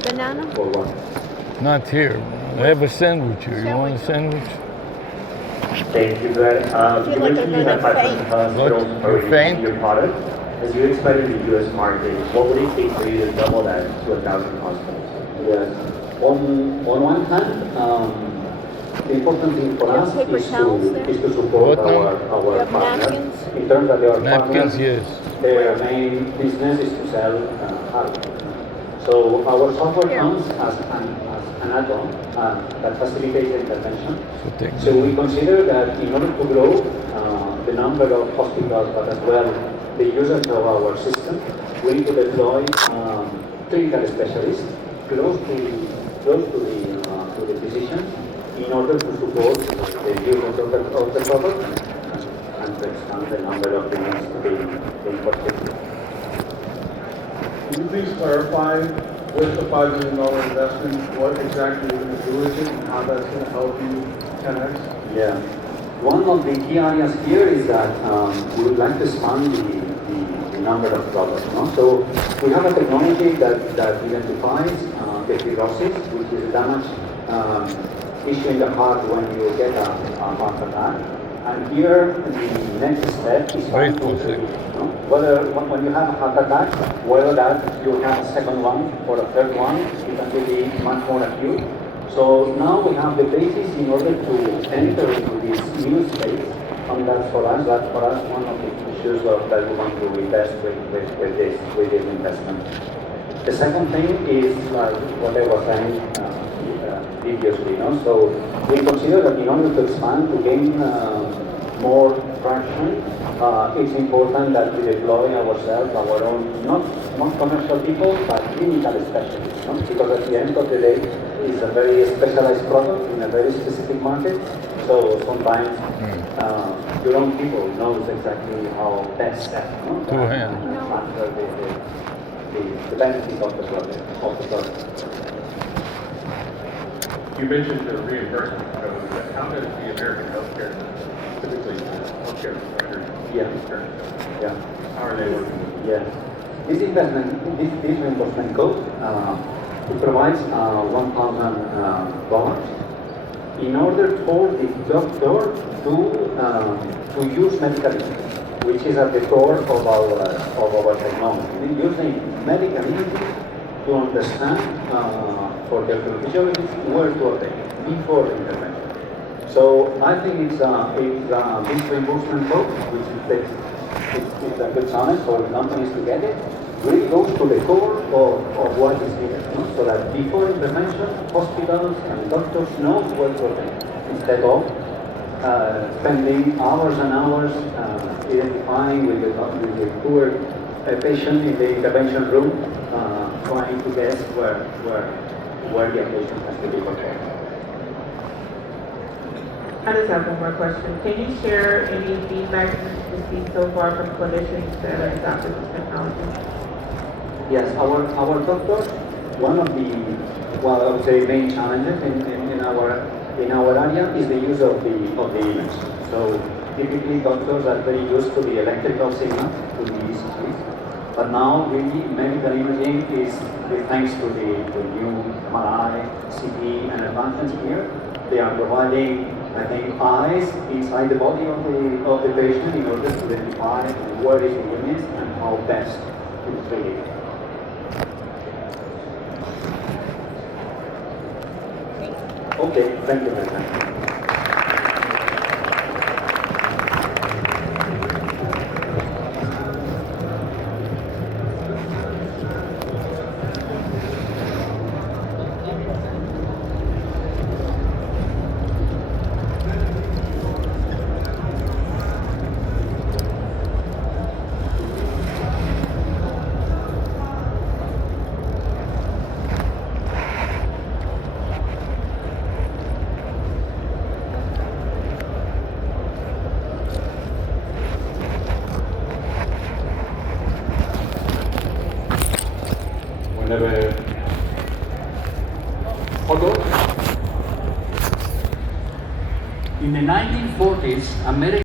banana? for what? Not here. I have a sandwich here. You want a sandwich? Thank you very much. You mentioned you have 5,000 hospitals already using your product. As you expand in the U.S. market, what would it take for you to double that to 1,000 hospitals? Yes. On one hand, the important thing for us is to support our partners. In terms of their partners, their main business is to sell hardware. So our software comes as an add-on that facilitates the intervention. So we consider that in order to grow the number of hospitals, but as well the users of our system, we need to deploy clinical specialists close to the physician in order to support the users of the product and to expand the number of units to be incorporated. Can you please clarify with the $5 million investment what exactly you're going to do with it and how that's going to help you 10x? Yeah. One of the key areas here is that we would like to expand the number of products. No? So we have a technology that identifies the fibrosis, which is a damage issue in the heart when you get a heart attack. And here, the next step is whether when you have a heart attack, whether that you have a second one or a third one, it can be much more acute. So now we have the basis in order to enter into this new space, and that's for us one of the issues that we want to invest with this investment. The second thing is what I was saying previously. So we consider that in order to expand, to gain more traction, it's important that we deploy ourselves, our own, not commercial people, but clinical specialists. Because at the end of the day, it's a very specialized product in a very specific market. So also sometimes your own people knows exactly how best transfer the benefit of the product. You mentioned the reimbursement code, but how does the American healthcare, typically healthcare providers, how are they working? Yes. This reimbursement code, it provides $1,000 in order for the doctor to use medical images, which is at the core of our technology. Using medical images to understand for the physiologist where to attend before the intervention. So I think it's this reimbursement code, which it's a good challenge for companies to get it, really goes to the core of what is needed, so that before intervention, hospitals and doctors know where to attend, instead of spending hours and hours identifying with the poor patient in the intervention room, trying to guess where the operation has to be performed. I just have one more question. Can you share any feedback you've received so far from clinicians that are adopting this technology? Yes, our doctors, one of the, well, I would say main challenges in our area is the use of the image. So typically doctors are very used to the electrical signal, to the ECGs, but now really medical imaging is, thanks to the new MRI, CT, and advancements here, they are providing, I think, eyes inside the body of the patient in order to identify where is the illness and how best to treat it. Okay, thank you very much. In the 1940s, America